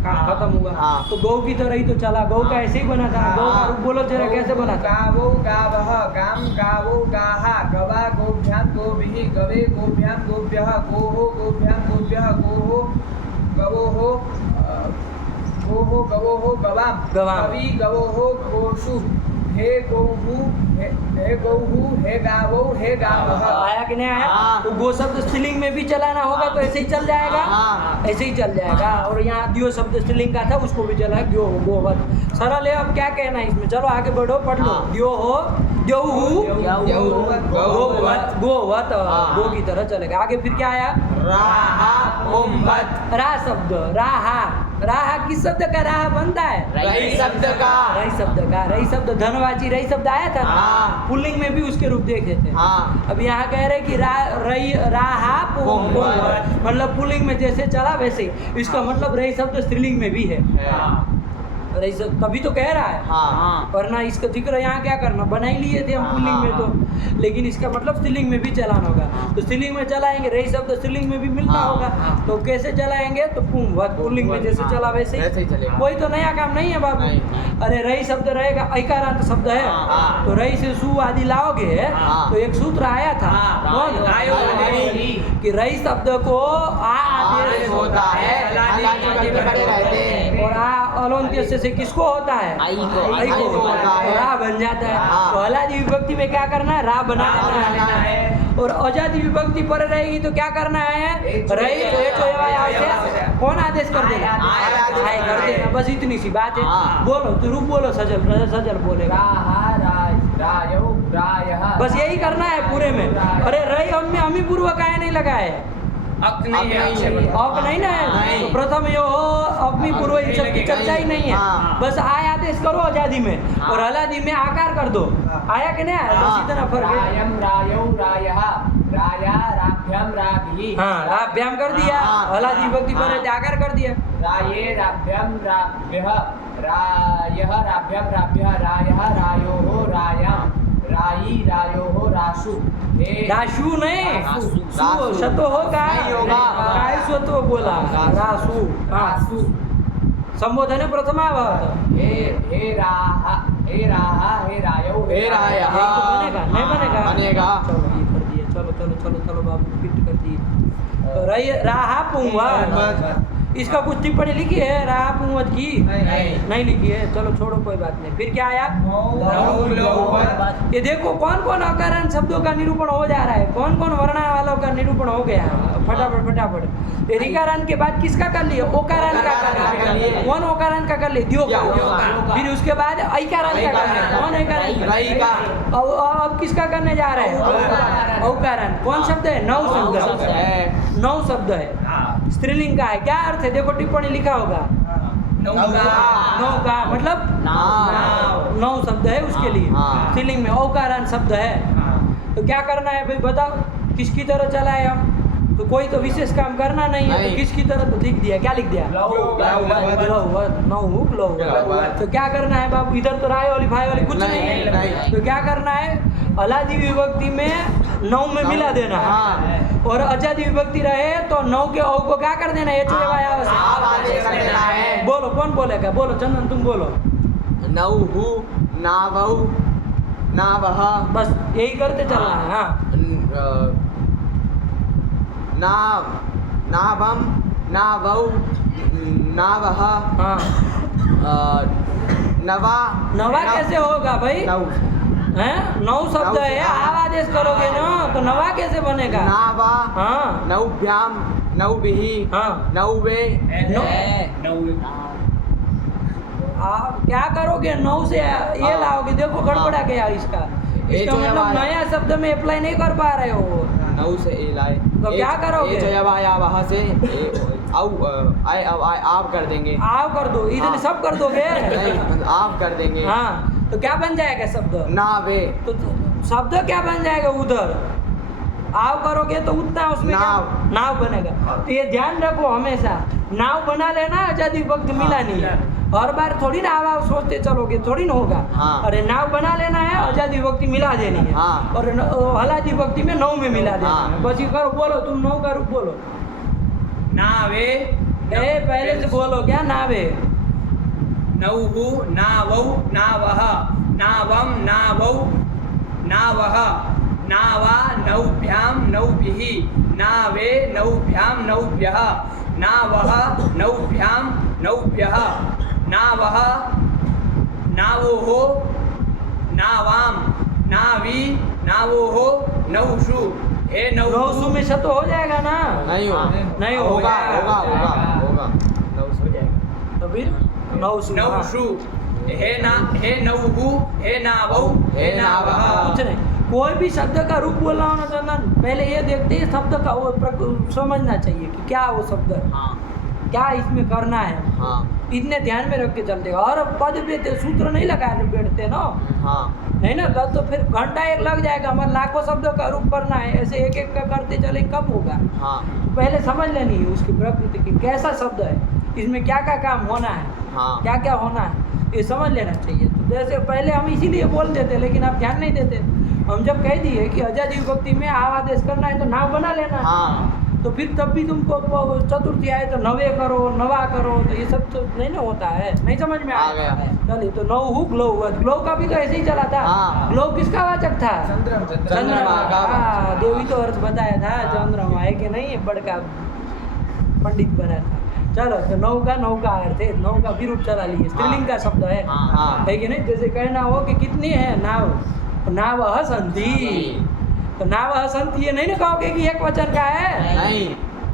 खत्म हुआ। हाँ। तो गौ की तरह ही तो चला, गौ का ऐसे ही बना था। गौ का रूप बोलो जरा, कैसे बना था। गावो गावः, गाम गावो गाहा, गवा गोभ्यां गोभिः, गवे गोभ्यां गोभ्यः, गोहो गोभ्यां गोभ्यः, गोहो गवोहो, गोहो गवोहो गवाम, गवाम। गवी गवोहो गोषु, हे गौहु, हे गौहु, हे गावो, हे गावः। आया कि नहीं आया। हाँ। तो गो शब्द स्त्रीलिंग में भी चलाना होगा तो ऐसे ही चल जाएगा, हाँ। ऐसे ही चल जाएगा। और यहाँ द्यो शब्द स्त्रीलिंग का था, उसको भी चला है, द्यो हो, गोवत, सरल है। अब क्या कहना है इसमें, चलो आगे बढ़ो, पढ़ लो। हाँ। द्यो हो, द्योहु, गोवत, गोवत, हाँ। गो की तरह चलेगा। आगे फिर क्या आया, राहा ओम्बत। रा शब्द, राहा, राहा किस शब्द का राहा बनता है? रही शब्द का। रही शब्द का। रही शब्द धनवाची रही शब्द आया था ना? हाँ। पुल्लिंग में भी उसके रूप देखे थे। हाँ। अब यहाँ कह रहे कि राहा पुंवत, मतलब पुल्लिंग में जैसे चला वैसे ही। इसका मतलब रही शब्द स्त्रीलिंग में भी है। रही शब्द तभी तो कह रहा है। हाँ। वरना इसका जिक्र यहाँ क्या करना, बना ही लिए थे हम पुल्लिंग में तो। लेकिन इसका मतलब स्त्रीलिंग में भी चलाना होगा। तो स्त्रीलिंग में चलाएंगे, रही शब्द स्त्रीलिंग में भी मिलता हाँ, होगा। हाँ। तो कैसे चलाएंगे? तो पुंवत पुल्लिंग में जैसे चला वैसे वैसे ही। ही चलेगा। कोई तो नया काम नहीं है बाबू। नहीं। अरे रही शब्द रहेगा, ऐकारांत शब्द है। हाँ। तो रही से सु आदि लाओगे हाँ। तो एक सूत्र आया था। कौन? कि रही शब्द को आ आदेश होता है, हलादी में बने रहते हैं। और आ अलोन्त्य से किसको होता है? आई को। आई को होता है। रा बन जाता है। हाँ। तो हलादी विभक्ति में क्या करना है? रा बना बनाना है। और अजादी विभक्ति पर रहेगी तो क्या करना है? रही को एक से कौन आदेश कर देगा? आय आय कर देना। बस इतनी सी बात है। हाँ। बोलो तू रूप बोलो, सजल बोलेगा। बस यही करना है पूरे में। अरे रही हम ही पूर्व काय नहीं लगाए। अक नहीं है। अब नहीं ना है। नहीं। तो प्रथम यो हो अग्नि पूर्व इन सब की चर्चा ही नहीं है। हाँ। बस आय आदेश करो आजादी में और हलादी में आकार कर दो। आया कि नहीं आया? बस इतना फर्क है। हाँ, राभ्याम कर दिया। हाँ। हलादी विभक्ति पर है, आकार कर दिया। राशु नहीं, रासु। शतो होगा। नहीं होगा। काय स्वतो बोला। रासु। हाँ। संबोधन है प्रथमावत। हे राय। बनेगा नहीं बनेगा? बनेगा। चलो ये कर दिए। चलो बाबू फिट कर दिए। तो राहा पुंवत, इसका कुछ टिप्पणी लिखी है राहा पुंवत की? नहीं लिखी है। चलो छोड़ो, कोई बात नहीं। फिर क्या आया? ये देखो कौन कौन अकारण शब्दों का निरूपण हो जा रहा है, कौन कौन वर्णा वालों का निरूपण हो गया। फटाफट। ये ऋकारांत के बाद किसका कर लिए? ओकारांत का कर लिए। कौन ओकारांत का कर लिए? द्यो का। फिर उसके बाद ऐकारांत का कर लिए। कौन ऐकारांत? रही का। अब किसका करने जा रहे हैं? औकारांत। कौन शब्द है? नौ शब्द है। नौ शब्द है, स्त्रीलिंग का है। क्या अर्थ है? देखो टिप्पणी लिखा होगा। नौ का मतलब नौ शब्द है उसके लिए। हाँ। स्त्रीलिंग में औकारांत शब्द है। तो क्या करना है भाई बताओ? किसकी तरह चलाए हम? तो कोई तो विशेष काम करना नहीं है। तो नहीं। किसकी तरह? तो लिख दिया। क्या लिख दिया? तो क्या करना है बाबू? इधर तो राय वाली भाई वाली कुछ नहीं है। नहीं। तो क्या करना है? हलादी विभक्ति में नौ में मिला देना है। हाँ। और अजादी विभक्ति रहे तो नौ के औ को क्या कर देना है? आप आदेश कर देना है। बोलो कौन बोलेगा? बोलो चंदन तुम बोलो। नौहु नावहु नावह बस यही करते चलना है। हाँ। नावम नावौ नावह हाँ। नवा नवा कैसे होगा भाई? नौ हैं? नौ शब्द है, आव आदेश करोगे ना तो नवा कैसे बनेगा? नावा हाँ। नौभ्याम नौभिः हाँ। नौवे क्या करोगे? नौ से ये लाओगे। देखो गड़बड़ा गया इसका। इसका मतलब नया शब्द में अप्लाई नहीं कर पा रहे हो। नौ से ए लाए तो क्या करोगे? वहाँ से आप कर देंगे। आव कर दो। इधर हाँ। सब कर दोगे? नहीं आप कर देंगे। हाँ। तो क्या बन जाएगा शब्द? नावे तो शब्द क्या बन जाएगा उधर? आव करोगे तो उतना उसमें नाव। नाव बनेगा। तो ये ध्यान रखो हमेशा, नाव बना लेना आजादी वक्त मिला नहीं है। हर बार थोड़ी ना आवाज सोचते चलोगे, थोड़ी ना होगा। हाँ। अरे नाव बना लेना है, आजादी वक्ति मिला देनी है। हाँ। और हलादी वक्ति में नौ में मिला देना हाँ। है। बस ये करो। बोलो तुम नौ का रूप बोलो। नावे पहले से बोलो। क्या नावे? नौहु नावौ नावह नावम नावौ नावह नावा नौभ्याम नौभिः नावे नौभ्याम नौभ्यः नावह नौभ्याम नौभ्यः नावह नावोः नावाम नावी नावोः नौषु। हे नौसु में शतो हो जाएगा ना? नहीं नहीं होगा होगा। होगा नौस हो जाएगा। तो फिर नौसु। नौषु। हे नौहु हे नावौ हे नावह। कुछ नहीं। कोई भी शब्द का रूप बोलना हो ना चंदन, पहले ये देखते हैं शब्द का वो समझना चाहिए कि क्या वो शब्द है। क्या इसमें करना है, हाँ इतने ध्यान में रख के चलते। और पद पे तो सूत्र नहीं लगा बैठते ना, हाँ नहीं ना, तो फिर घंटा एक लग जाएगा। हमारे लाखों शब्दों का रूप करना है, ऐसे एक एक का करते चले कब होगा। हाँ पहले समझ लेनी है उसकी प्रकृति की, कैसा शब्द है, इसमें क्या क्या काम होना है, हाँ क्या क्या होना है, ये समझ लेना चाहिए। तो जैसे पहले हम इसीलिए बोल देते, लेकिन आप ध्यान नहीं देते। हम जब कह दिए कि अजादी विभक्ति में आव आदेश करना है तो नाव बना लेना है। हाँ तो फिर तब भी तुमको चतुर्थी आए तो नवे करो, नवा करो, तो ये सब तो नहीं ना होता है, नहीं समझ में आ गया। चलिए, तो नौ हु ग्लो हुआ, ग्लो का भी तो ऐसे ही चला था। हाँ। ग्लो किसका वाचक था? चंद्रमा का। हाँ, देवी तो अर्थ बताया था, चंद्रमा है कि नहीं, बड़का पंडित बना था। चलो, तो नौका नौका अर्थ है, नौ का भी रूप चला लिए, स्त्रीलिंग का शब्द है, हाँ। है कि नहीं? जैसे कहना हो कि कितनी है नाव, नावः सन्ति, तो नावः सन्ति ये नहीं ना कहोगे कि एक वचन का है, नहीं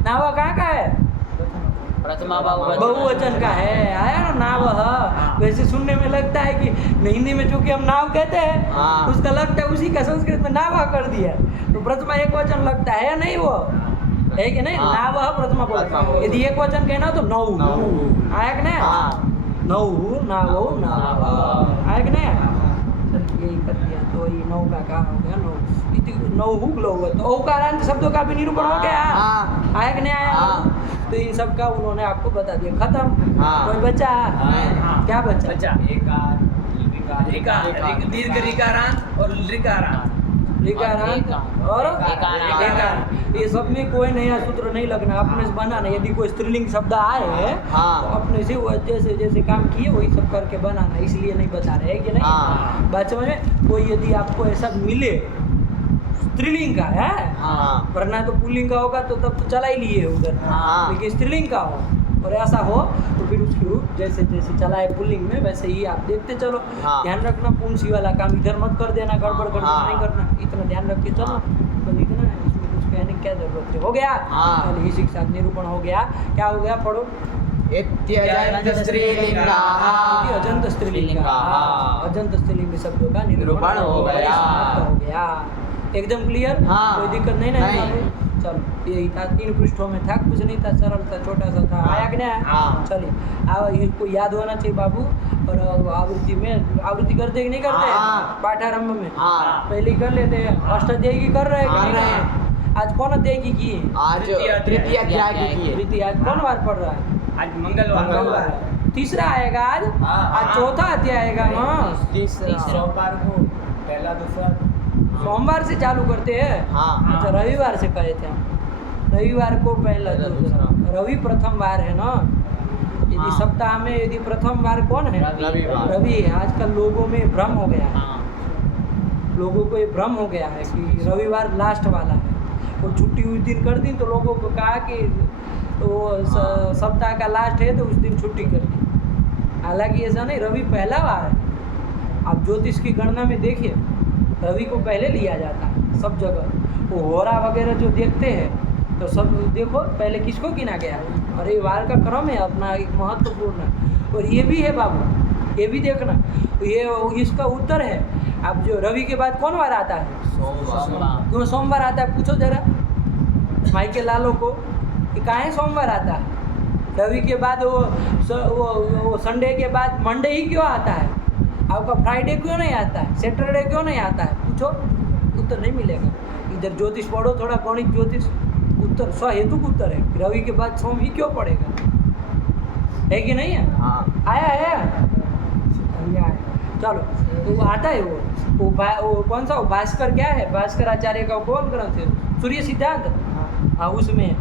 नावा कहाँ का है? प्रथमा बहुवचन बहुवचन का है, आया ना नावः। वैसे सुनने में लगता है कि हिंदी में चूंकि हम नाव कहते हैं, हाँ। उसका लगता है उसी का संस्कृत में नावा कर दिया, तो प्रथमा एक वचन लगता है या नहीं? वो है कि नहीं? हाँ। नावः प्रथमा प्रथमा बहुवचन। यदि एक वचन कहना हो तो नौ, नौ। आया कि नहीं? हाँ। नौ नावो नावः, आया कि नहीं? चल, यही कर दिया, तो ये नौ का कहा हो गया, नौ हु ग्लो हुआ, तो औकारांत शब्दों का भी निरूपण हो गया। हाँ। आया कि नहीं आया? हाँ। तो इन सब का उन्होंने आपको बता दिया, खत्म। हाँ। कोई बचा? हाँ। क्या बचा? दीर्घ रिकारांत और लिकारांत। लिकारांत और एकारांत। ये सब में कोई नया सूत्र नहीं लगना, अपने से बनाना। यदि कोई स्त्रीलिंग शब्द आए हाँ। तो अपने से वो जैसे जैसे काम किए वही सब करके बनाना, इसलिए नहीं बता रहे हैं कि नहीं। हाँ। बात समझ में? कोई यदि आपको ऐसा मिले स्त्रीलिंग का है, हाँ। वरना तो पुल्लिंग का होगा तो तब तो चला ही लिए उधर, हाँ। लेकिन स्त्रीलिंग का हो और ऐसा हो तो फिर उसकी रूप जैसे जैसे चला है पुल्लिंग में वैसे ही आप देखते चलो। हाँ। ध्यान रखना, पुंसी वाला काम इधर मत कर देना, गड़बड़ गड़बड़ हाँ। नहीं करना, इतना ध्यान रख के चलो। तो लिखना है, इसमें कुछ कहने की क्या जरूरत है? हो गया? हाँ। चलिए, इसी के साथ निरूपण हो गया। क्या हो गया? पढ़ो। इत्यजन्त स्त्रीलिंगाः। अजंत स्त्रीलिंग, हाँ। अजंत स्त्रीलिंग शब्दों का निरूपण हो गया। समाप्त हो गया। एकदम क्लियर? हाँ। कोई दिक्कत नहीं ना? नहीं। चलो, यही था, 3 पृष्ठों में था, कुछ नहीं था, सरल था, छोटा सा था। आया कि नहीं? हाँ। चलिए, अब इसको याद होना चाहिए बाबू। और आवृत्ति में आवृत्ति करते कि नहीं करते? हाँ। पाठारंभ में हाँ। पहले ही कर लेते हैं। अष्टाध्यायी की कर रहे हैं कि कर नहीं? रहे हैं। आज कौन अध्याय की है? आज तृतीय अध्याय की है। प्रीति, आज कौन वार पढ़ रहा है? आज मंगलवार। तीसरा आएगा आज। हाँ। आज चौथा अध्याय आएगा। हाँ, तीसरा। सोमवार को पहला दूसरा। सोमवार से चालू करते हैं। हाँ। अच्छा, रविवार से कहे थे हम। रविवार को पहला दूसरा, रवि प्रथम वार है ना। यदि हाँ। सप्ताह में यदि प्रथम वार कौन है? रविवार। रवि है। आजकल लोगों में भ्रम हो गया है, हाँ। लोगों को ये भ्रम हो गया है कि रविवार लास्ट वाला है। वो छुट्टी उस दिन कर दी तो लोगों को कहा कि तो हाँ। सप्ताह का लास्ट है तो उस दिन छुट्टी कर दी। हालांकि ऐसा नहीं, रवि पहला वार है। आप ज्योतिष की गणना में देखिए, रवि को पहले लिया जाता है सब जगह। वो होरा वगैरह जो देखते हैं तो सब देखो पहले किसको गिना गया है। और ये वार का क्रम है अपना, एक महत्वपूर्ण। और ये भी है बाबू, ये भी देखना, ये इसका उत्तर है। अब जो रवि के बाद कौन वार आता है? सोमवार। क्यों सोमवार आता है? पूछो जरा माई के लालों को कि काहे सोमवार आता है? रवि के बाद वो संडे के बाद मंडे ही क्यों आता है? आपका फ्राइडे क्यों नहीं आता है? सैटरडे क्यों नहीं आता है? पूछो, उत्तर नहीं मिलेगा। इधर ज्योतिष पढ़ो थोड़ा, गणित ज्योतिष, उत्तर सहेतुक उत्तर है। रवि के बाद सोम ही क्यों पड़ेगा? है कि नहीं है? हाँ। आया है? चलो, तो वो आता है वो कौन सा? वो भास्कर क्या है? भास्कर आचार्य का कौन ग्रंथ है? सूर्य सिद्धांत। हाँ, उसमें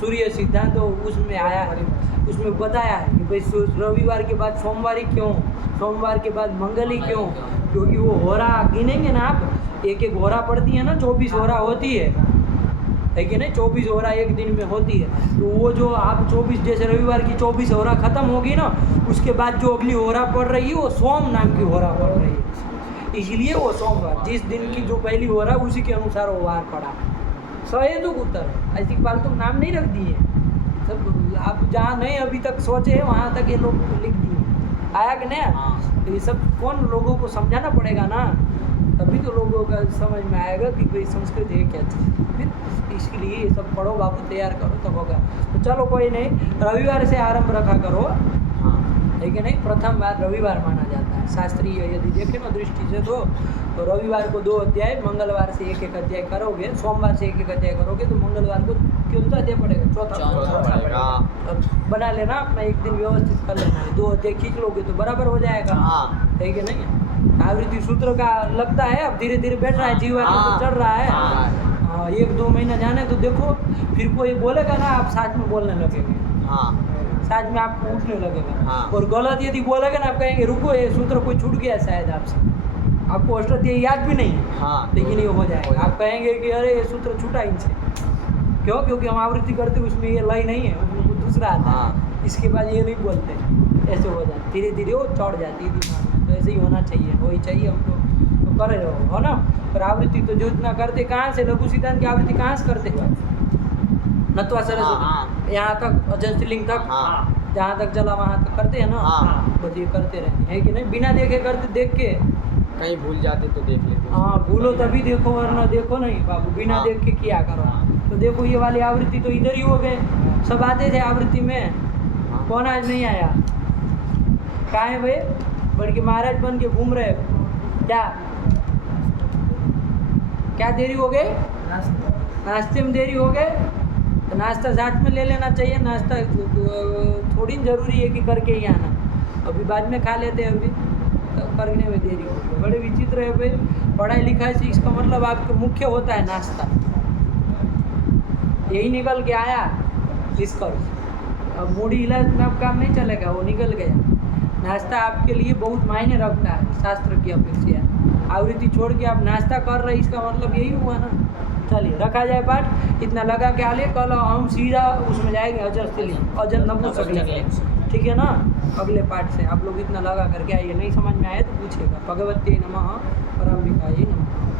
सूर्य सिद्धांत तो उसमें आया है। उसमें बताया है कि भाई रविवार के बाद सोमवार ही क्यों, सोमवार के बाद मंगल ही क्यों? क्योंकि वो होरा गिनेंगे ना आप, एक एक होरा पड़ती है ना, 24 होरा होती है कि नहीं? 24 होरा एक दिन में होती है। तो वो जो आप 24, जैसे रविवार की 24 होरा खत्म होगी ना, उसके बाद जो अगली होरा पड़ रही है वो सोम नाम की होरा पड़ रही है। इसलिए वो सोमवार, जिस दिन की जो पहली होरा उसी के अनुसार वो वार पड़ा। सहेतुक उत्तर है, ऐसी फालतू नाम नहीं रख दिए सब। आप जहाँ नहीं अभी तक सोचे हैं वहाँ तक ये लोग लिख दिए। आया कि नहीं? हाँ। तो ये सब कौन लोगों को समझाना पड़ेगा ना। तभी तो लोगों का समझ में आएगा कि भाई संस्कृत है क्या चीज़। फिर इसके लिए ये सब पढ़ो बाबू, तैयार करो तब होगा। तो चलो कोई नहीं, रविवार से आरंभ रखा करो, हाँ है कि नहीं। प्रथम बार रविवार माना जाता है शास्त्रीय यदि देखें ना दृष्टि से तो रविवार को 2 अध्याय, मंगलवार से 1-1 अध्याय करोगे, सोमवार से 1-1 अध्याय करोगे तो मंगलवार को कौन सा अध्याय पड़ेगा? चौथा चौथा पड़ेगा। अब बना लेना अपना, एक दिन व्यवस्थित कर लेना है, 2 अध्याय खींच लोगे तो बराबर हो जाएगा, हाँ है कि नहीं। आवृत्ति सूत्र का लगता है अब धीरे धीरे बैठ रहा है, जीवा तो चढ़ रहा है। हाँ 1-2 महीना जाने तो देखो, फिर कोई बोलेगा ना आप साथ में बोलने लगेंगे, हाँ साथ में आपको उठने लगेगा। हाँ। और गलत यदि बोलेगा ना आप कहेंगे रुको ये सूत्र कोई छूट गया शायद आपसे, आपको अष्टाध्यायी याद भी नहीं है, हाँ लेकिन ये हो जाएगा। आप कहेंगे कि अरे ये सूत्र छूटा इनसे, क्यों? क्योंकि हम आवृत्ति करते उसमें ये लय नहीं है, उसमें कुछ दूसरा आता है, हाँ। इसके बाद ये नहीं बोलते, ऐसे हो जाता धीरे धीरे वो चढ़ जाती है दिमाग में। तो ऐसे ही होना चाहिए, वही चाहिए हमको, तो करे रहो, हो ना। पर आवृत्ति तो जो इतना करते कहाँ से, लघु सिद्धांत की आवृत्ति कहाँ से करते हैं? नत्वा सरस्वती यहाँ तक, अजंत लिंग तक, हाँ। जहाँ तक चला वहाँ तक करते हैं ना। हाँ। बस ये करते रहते हैं कि नहीं, बिना देखे करते, देख के कहीं भूल जाते तो देख लेते। हाँ भूलो तभी देखो, वरना देखो नहीं बाबू, बिना हाँ। देख के किया करो। तो देखो ये वाली आवृत्ति तो इधर ही हो गए, सब आते थे आवृत्ति में, हाँ। कौन आज नहीं आया? कहाँ है भाई? बल्कि महाराज बन के घूम रहे, क्या देरी हो गई? नाश्ते में देरी हो गए तो नाश्ता साथ में ले लेना चाहिए। नाश्ता थोड़ी जरूरी है कि करके ही आना, अभी बाद में खा लेते हैं, अभी तो करने में देरी हो गई। बड़े विचित्र है भाई, पढ़ाई लिखाई से इसका मतलब आपके मुख्य होता है नाश्ता, यही निकल के आया निष्कर्ष। अब मूडी इलाज में अब काम नहीं चलेगा, वो निकल गया। नाश्ता आपके लिए बहुत मायने रखता है शास्त्र की अपेक्षा। आवृत्ति छोड़ के आप नाश्ता कर रहे, इसका मतलब यही हुआ ना। चलिए रखा जाए पाठ, इतना लगा के आले, कल हम सीधा उसमें जाएंगे अजर स्त्रीलिंग, अजर नपुंसकलिंग, ठीक है ना। अगले पाठ से आप लोग इतना लगा करके आइए, नहीं समझ में आए तो पूछिएगा। भगवते नमः, परम्बिकायै नमः।